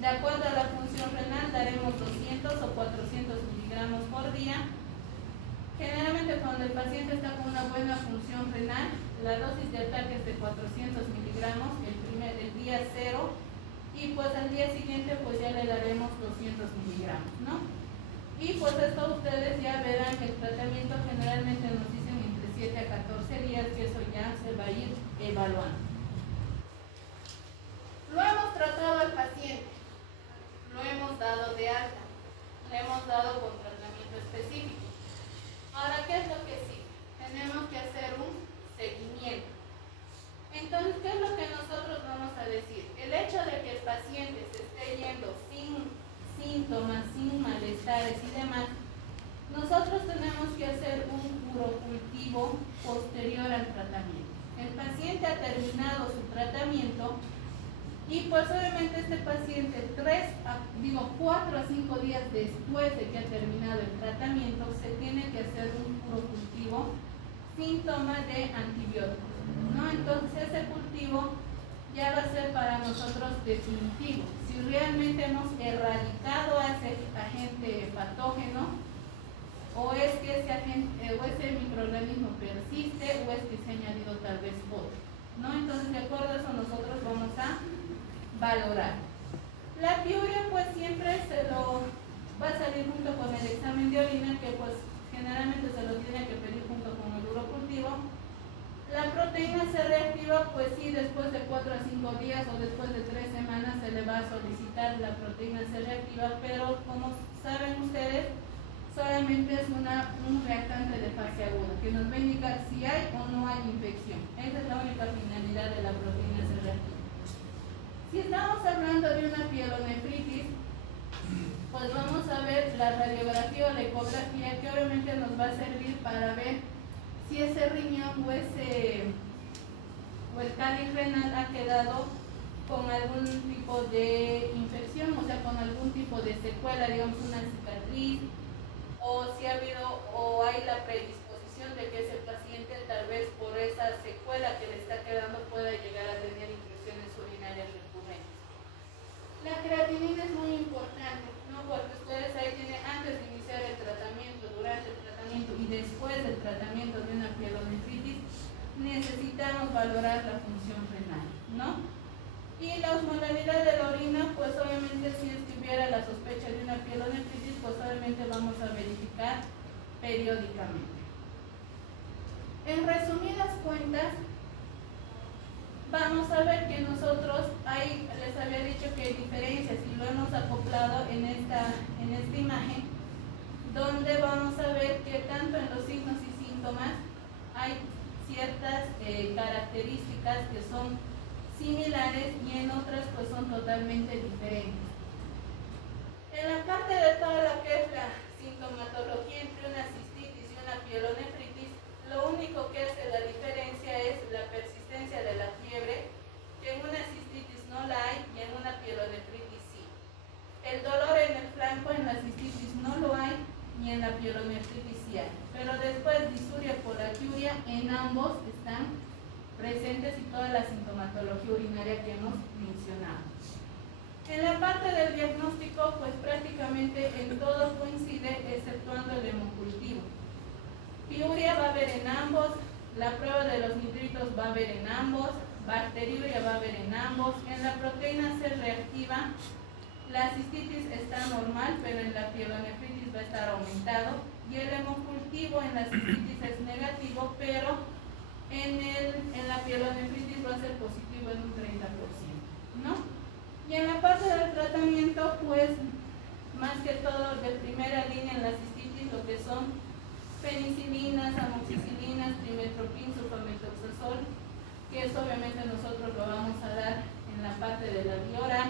De acuerdo a la función renal daremos 200 o 400 miligramos por día, Generalmente cuando el paciente está con una buena función renal, la dosis de ataque es de 400 miligramos el día 0 y pues al día siguiente pues ya le daremos 200 miligramos, ¿no? Y pues esto ustedes ya verán que el tratamiento generalmente nos dicen entre 7 a 14 días, que eso ya se va a ir evaluando. Lo hemos tratado al paciente, lo hemos dado de alta, le hemos dado con tratamiento específico. Ahora, ¿qué es lo que sigue? Tenemos que hacer un seguimiento. Entonces, ¿qué es lo que nosotros vamos a decir? El hecho de que el paciente se esté yendo sin síntomas, sin malestares y demás, nosotros tenemos que hacer un urocultivo posterior al tratamiento. El paciente ha terminado su tratamiento y pues obviamente este paciente 4 a 5 días después de que ha terminado el tratamiento se tiene que hacer un urocultivo sin toma de antibióticos, ¿no? Entonces ese cultivo ya va a ser para nosotros definitivo. Si realmente hemos erradicado a ese agente patógeno o es que ese microorganismo persiste o es que se ha añadido tal vez otro, ¿no? Entonces de acuerdo a eso nosotros vamos a valorar. La piuria pues siempre se lo va a salir junto con el examen de orina, que pues generalmente se lo tiene que pedir junto con el urocultivo. La proteína C reactiva, pues sí, después de 4 a 5 días o después de 3 semanas se le va a solicitar la proteína C reactiva, pero como saben ustedes, solamente es un reactante de fase aguda, que nos va a indicar si hay o no hay infección. Esa es la única finalidad de la proteína C reactiva. Si estamos hablando de una pielonefritis, pues vamos a ver la radiografía o la ecografía, que obviamente nos va a servir para ver si ese riñón o el cáliz renal ha quedado con algún tipo de infección, o sea, con algún tipo de secuela, digamos una cicatriz, o si ha habido o hay la predisposición de que ese paciente tal vez por esa secuela que le está quedando pueda llegar a tener infecciones urinarias recurrentes. La creatinina es muy importante, ¿no? Porque ustedes ahí tienen, antes de iniciar el tratamiento, durante el tratamiento y después del tratamiento de una pielonefritis, necesitamos valorar la función renal, ¿no? Y la osmolaridad de la orina, pues obviamente si es que hubiera la sospecha de una pielonefritis, pues obviamente vamos a verificar periódicamente. En resumidas cuentas, vamos a ver que nosotros, ahí les había dicho que hay diferencias y lo hemos acoplado en esta imagen, donde vamos a ver que tanto en los signos y síntomas hay ciertas características que son similares y en otras pues son totalmente diferentes. En la parte de toda lo que es la sintomatología entre una cistitis y una pielonefritis, lo único que hace la diferencia es la persistencia de la fiebre, que en una cistitis no la hay y en una pielonefritis sí. El dolor en el flanco en la cistitis no lo hay y en la pielonefritis sí hay. Pero después disuria, poliaquiuria, en ambos están presentes y toda la sintomatología urinaria que hemos mencionado. En la parte del diagnóstico, pues prácticamente en todo coincide, exceptuando el hemocultivo. Piuria va a haber en ambos, la prueba de los nitritos va a haber en ambos, bacteriuria va a haber en ambos. En la proteína C reactiva, la cistitis está normal, pero en la pielonefritis va a estar aumentado. Y el hemocultivo en la cistitis es negativo, pero en la pielonefritis va a ser positivo en un 30%, ¿no? Y en la parte del tratamiento, pues, más que todo de primera línea en la cistitis, lo que son penicilinas, amoxicilinas, trimetoprim, sulfamethoxazol, que eso obviamente nosotros lo vamos a dar en la parte de la vía oral.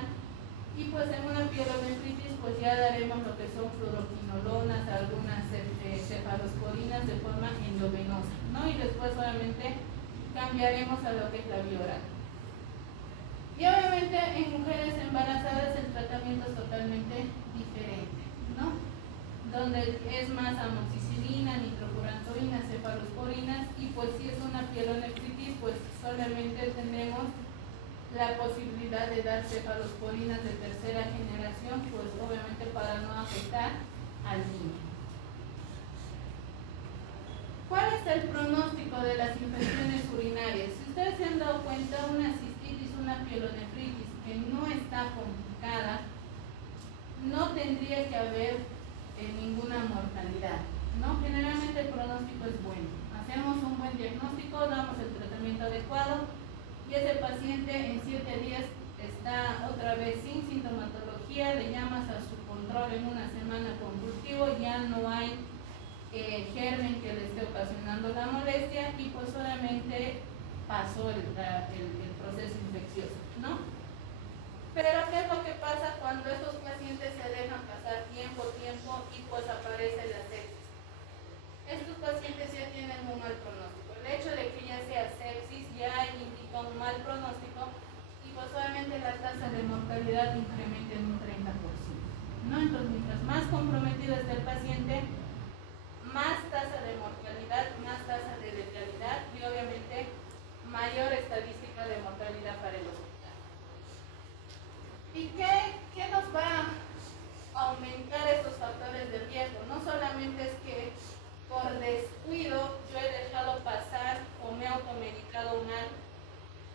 Y pues en una pielonefritis, pues ya daremos lo que son fluoroquinolonas, algunas cefalosporinas de forma endovenosa, ¿no? Y después obviamente cambiaremos a lo que es la vía oral. Y obviamente en mujeres embarazadas el tratamiento es totalmente diferente, ¿no? Donde es más amoxicilina, nitrofurantoína, cefalosporinas, y pues si es una pielonefritis, pues solamente tenemos la posibilidad de dar cefalosporinas de tercera generación, pues obviamente para no afectar al niño. está el pronóstico de las infecciones urinarias? Si ustedes se han dado cuenta, una cistitis, una pielonefritis que no está complicada, no tendría que haber ninguna mortalidad, ¿no? Generalmente el pronóstico es bueno. Hacemos un buen diagnóstico, damos el tratamiento adecuado y ese paciente en 7 días está otra vez sin sintomatología, le llamas a su control en una semana consultivo, ya no hay germen que le esté ocasionando la molestia y pues solamente pasó el proceso infeccioso, ¿no? Pero ¿qué es lo que pasa cuando estos pacientes se dejan pasar tiempo y pues aparece la sepsis? Estos pacientes ya tienen un mal pronóstico. El hecho de que ya sea sepsis ya indica un mal pronóstico y pues obviamente la tasa de mortalidad incrementa en un 30%, ¿no? Entonces, mientras más comprometido esté el paciente, más tasa de mortalidad, más tasa de letalidad y obviamente mayor estadística de mortalidad para el hospital. ¿Y qué nos va a aumentar estos factores de riesgo? No solamente es que por descuido yo he dejado pasar o me he automedicado mal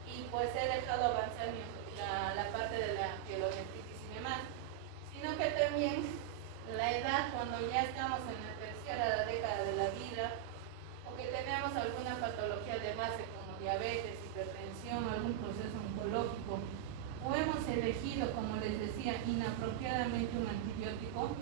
y pues he dejado avanzar la parte de la pielonefritis y demás, sino que también la edad, cuando ya estamos en la tercera década de la vida o que tenemos alguna patología de base como diabetes, hipertensión, algún proceso oncológico, o hemos elegido, como les decía, inapropiadamente un antibiótico,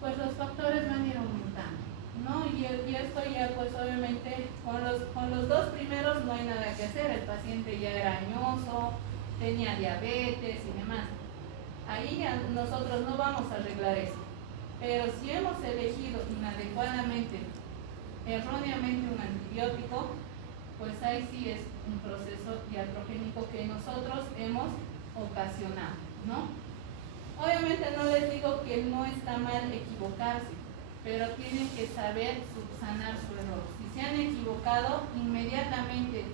pues los factores van a ir aumentando, ¿no? Y esto ya pues obviamente con los 2 primeros no hay nada que hacer, el paciente ya era añoso, tenía diabetes y demás. Ahí ya nosotros no vamos a arreglar eso. Pero si hemos elegido inadecuadamente, erróneamente un antibiótico, pues ahí sí es un proceso iatrogénico que nosotros hemos ocasionado, ¿no? Obviamente no les digo que no está mal equivocarse, pero tienen que saber subsanar su error. Si se han equivocado, inmediatamente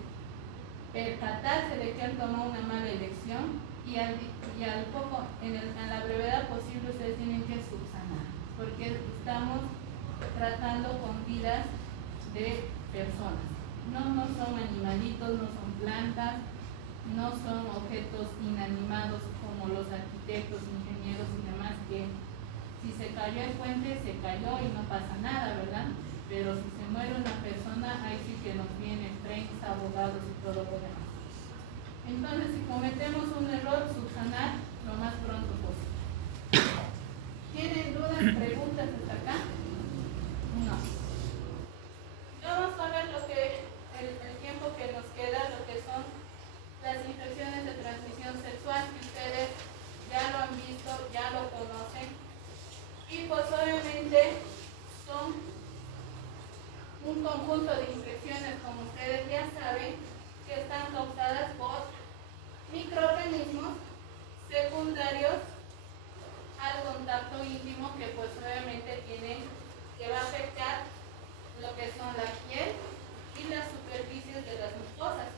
percatarse de que han tomado una mala elección y al poco, en la brevedad posible, ustedes tienen que subsanar, porque estamos tratando con vidas de personas. No son animalitos, no son plantas, no son objetos inanimados como los arquitectos, ingenieros y demás, que si se cayó el puente, se cayó y no pasa nada, ¿verdad? Pero si se muere una persona, ahí sí que nos vienen prensa, abogados y todo lo demás. Entonces, si cometemos un error, subsanar lo más pronto posible. ¿Tienen dudas, preguntas hasta acá? No. Vamos a ver el tiempo que nos queda, lo que son las infecciones de transmisión sexual, que ustedes ya lo han visto, ya lo conocen. Y pues obviamente son un conjunto de infecciones, como ustedes ya saben, que están causadas por microorganismos secundarios al contacto íntimo, que pues obviamente que va a afectar lo que son la piel y las superficies de las mucosas.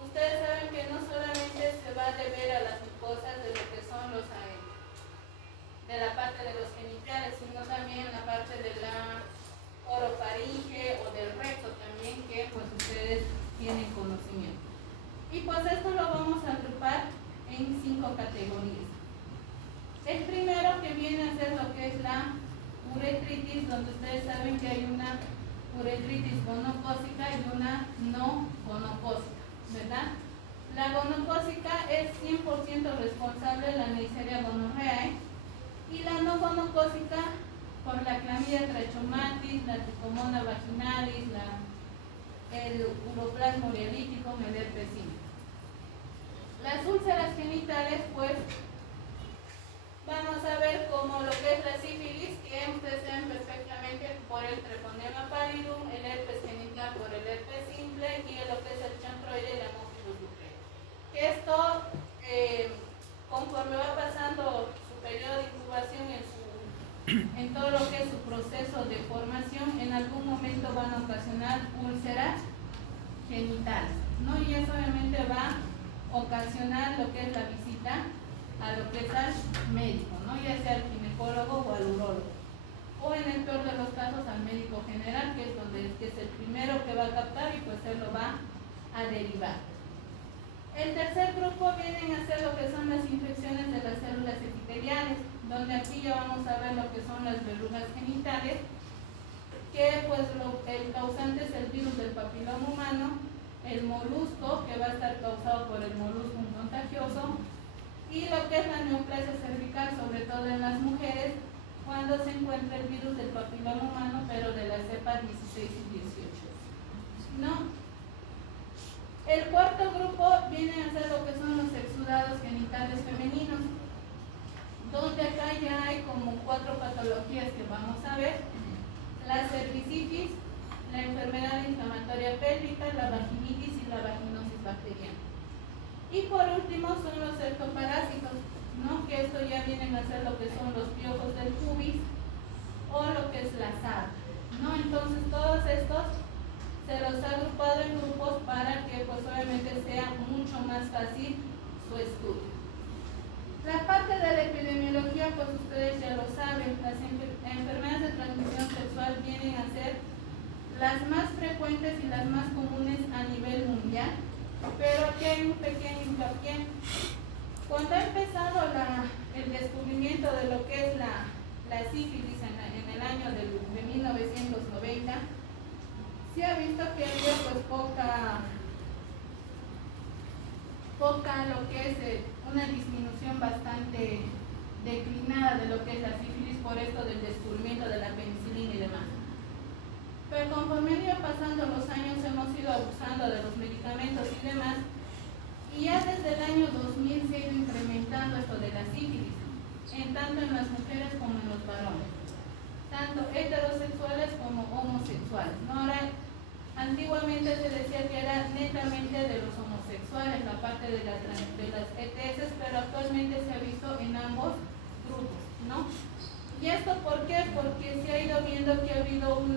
Ustedes saben que no solamente se va a deber a las mucosas de lo que son de la parte de los genitales, sino también la parte de la orofaringe o del recto también, que pues ustedes tienen conocimiento. Y pues esto lo vamos a agrupar en 5 categorías. El primero, que viene a ser lo que es la uretritis, donde ustedes saben que hay una uretritis gonocócica y una no gonocócica, ¿verdad? La gonocócica es 100% responsable de la Neisseria gonorrhoeae y la no gonocócica por la clamidia trachomatis, la tricomonas vaginalis, el uroplasma ureolítico, el herpes simple. Las úlceras genitales, pues vamos a ver como lo que es la sífilis, que ustedes saben perfectamente por el treponema pallidum, el herpes genital por el herpes simple y lo que es el chancroide y la Haemophilus ducreyi. Esto, conforme va pasando su periodo de incubación en todo lo que es su proceso de formación, en algún momento van a ocasionar úlceras genitales, ¿no? Y eso obviamente va a ocasionar lo que es la visita a lo que es al médico, ¿no? Ya sea al ginecólogo o al urólogo. o en el peor de los casos al médico general, que es el primero que va a captar y pues él lo va a derivar. El tercer grupo vienen a ser lo que son las infecciones de las células epiteliales, donde aquí ya vamos a ver lo que son las verrugas genitales, que pues el causante es el virus del papiloma humano, el molusco, que va a estar causado por el molusco contagioso, y lo que es la neoplasia cervical, sobre todo en las mujeres, cuando se encuentra el virus del papiloma humano, pero de la cepa 16 y 18. ¿No? El cuarto grupo viene a ser lo que son los exudados genitales femeninos, donde acá ya hay como 4 patologías que vamos a ver: la cervicitis, la enfermedad inflamatoria pélvica, la vaginitis y la vaginosis bacteriana. Y por último son los ectoparásitos, ¿no? Que esto ya vienen a ser lo que son los piojos del pubis o lo que es la sarna, ¿no? Entonces todos estos se los ha agrupado en grupos para que pues obviamente sea mucho más fácil su estudio. La parte de la epidemiología, pues ustedes ya lo saben, las enfermedades de transmisión sexual vienen a ser las más frecuentes y las más comunes a nivel mundial, pero aquí hay un pequeño hincapié. Cuando ha empezado el descubrimiento de lo que es la sífilis en el año de 1990, sí ha visto que había pues poca lo que es una disminución bastante declinada de lo que es la sífilis por esto del descubrimiento de la penicilina y demás. Pero conforme han ido pasando los años hemos ido abusando de los medicamentos y demás, y ya desde el año 2000 se ha ido incrementando esto de la sífilis, tanto en las mujeres como en los varones, tanto heterosexuales como homosexuales. ¿No? Ahora, antiguamente se decía que era netamente de los homosexuales la parte de las ETS, pero actualmente se ha visto en ambos grupos, ¿no? ¿Y esto por qué? Porque se ha ido viendo que ha habido un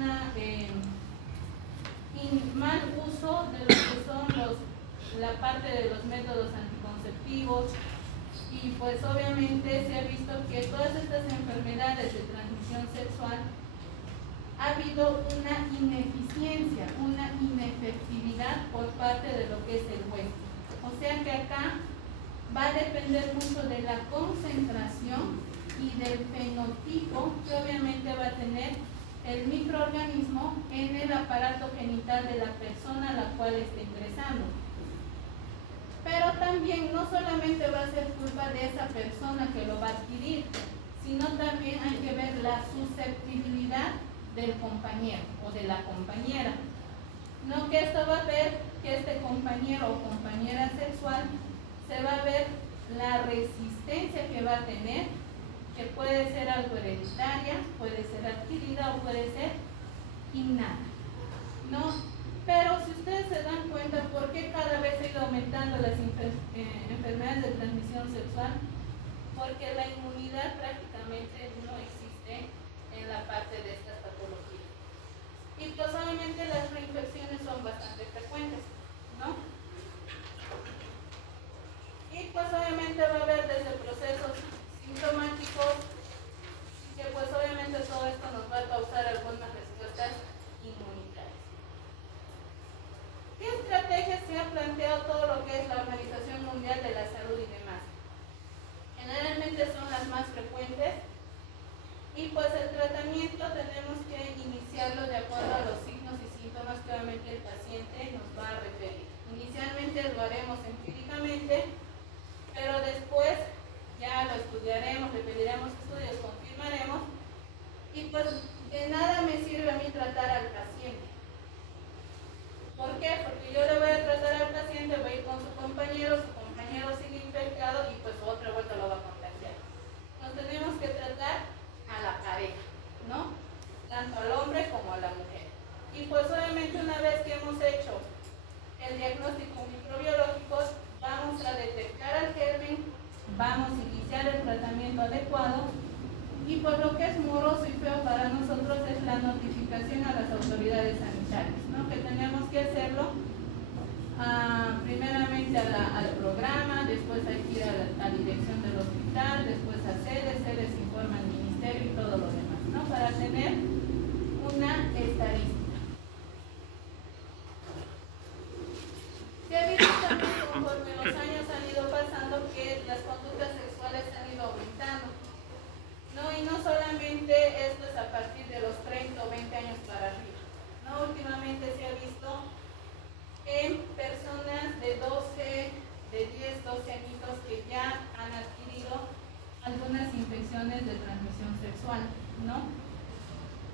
mal uso de lo que son la parte de los métodos anticonceptivos, y pues obviamente se ha visto que todas estas enfermedades de transmisión sexual ha habido una ineficiencia, una inefectividad por parte de lo que es el huésped. O sea que acá va a depender mucho de la concentración y del fenotipo que obviamente va a tener el microorganismo en el aparato genital de la persona a la cual está ingresando. Pero también no solamente va a ser culpa de esa persona que lo va a adquirir, sino también hay que ver la susceptibilidad del compañero o de la compañera. No, que esto va a ver que este compañero o compañera sexual se va a ver la resistencia que va a tener, que puede ser algo hereditaria, puede ser adquirida o puede ser innata, ¿no? Pero si ustedes se dan cuenta, ¿por qué cada vez ha ido aumentando las enfermedades de transmisión sexual? Porque la inmunidad prácticamente no existe en la parte de estas patologías. Y pues obviamente las reinfecciones son bastante frecuentes, ¿no? Y pues obviamente va a haber desde procesos sintomáticos, que pues obviamente todo esto nos va a causar algunas respuestas inmunitarias. ¿Qué estrategias se ha planteado todo lo que es la Organización Mundial de la Salud y demás? Generalmente son las más frecuentes, y pues el tratamiento tenemos que iniciarlo de acuerdo a los signos y síntomas que obviamente el paciente nos va a referir. Inicialmente lo haremos empíricamente, pero después ya lo estudiaremos, le pediremos estudios, confirmaremos, y pues de nada me sirve a mí tratar al paciente. ¿Por qué? Porque yo le voy a tratar al paciente, voy a ir con su compañero sigue infectado y pues otra vuelta lo va a contagiar. Nos tenemos que tratar a la pareja, ¿no? Tanto al hombre como a la mujer. Y pues obviamente una vez que hemos hecho el diagnóstico microbiológico, vamos a detectar al germen, vamos a iniciar el tratamiento adecuado, y pues lo que es moroso y feo para nosotros es la notificación a las autoridades sanitarias, ¿no? Que tenemos que hacerlo primeramente al programa, después hay que ir a la dirección del hospital, después a sedes informa al ministerio y todo lo demás, ¿no? Para tener una estadística. Se ha visto también conforme los años han ido pasando que las conductas sexuales han ido aumentando, ¿no? Y no solamente esto es a partir de los 30 o 20 años para arriba, ¿no? Últimamente se ha visto en personas de 10, 12 añitos que ya han adquirido algunas infecciones de transmisión sexual, ¿no?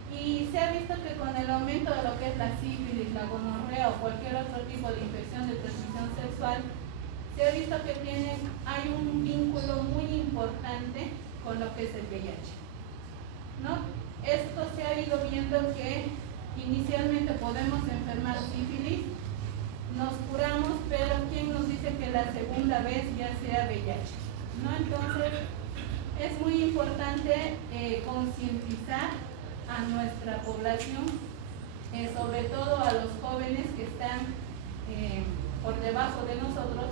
Y se ha visto que con el aumento de lo que es la sífilis, la gonorrea o cualquier otro tipo de infección de transmisión sexual, se ha visto que hay un vínculo muy importante con lo que es el VIH, ¿no? Esto se ha ido viendo que inicialmente podemos enfermar sífilis, nos curamos, pero ¿quién nos dice que la segunda vez ya sea VIH? ¿No? Entonces, es muy importante concientizar a nuestra población, sobre todo a los jóvenes que están por debajo de nosotros,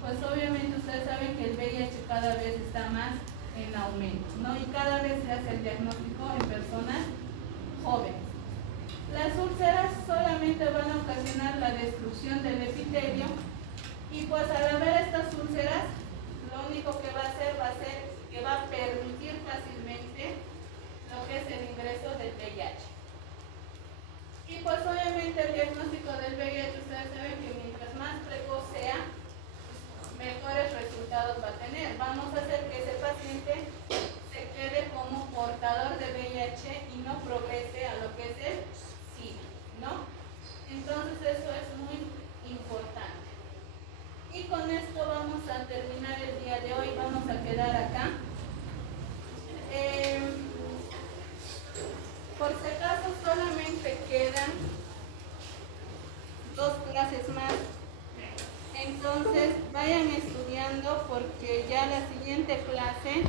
pues obviamente ustedes saben que el VIH cada vez está más en aumento, ¿no? Y cada vez se hace el diagnóstico en personas jóvenes. Las úlceras solamente van a ocasionar la destrucción del epitelio y pues al haber estas úlceras, lo único que va a hacer que va a permitir fácilmente lo que es el ingreso del VIH. Y pues obviamente el diagnóstico del VIH, ustedes saben que mientras más precoz sea, mejores resultados va a tener. Vamos a hacer que ese paciente se quede como portador de VIH y no progrese a lo que es el SIDA, ¿no? Entonces eso es muy importante. Y con esto vamos a terminar el día de hoy, vamos a quedar acá. Por si acaso solamente quedan 2 clases más, entonces vayan estudiando porque ya la siguiente clase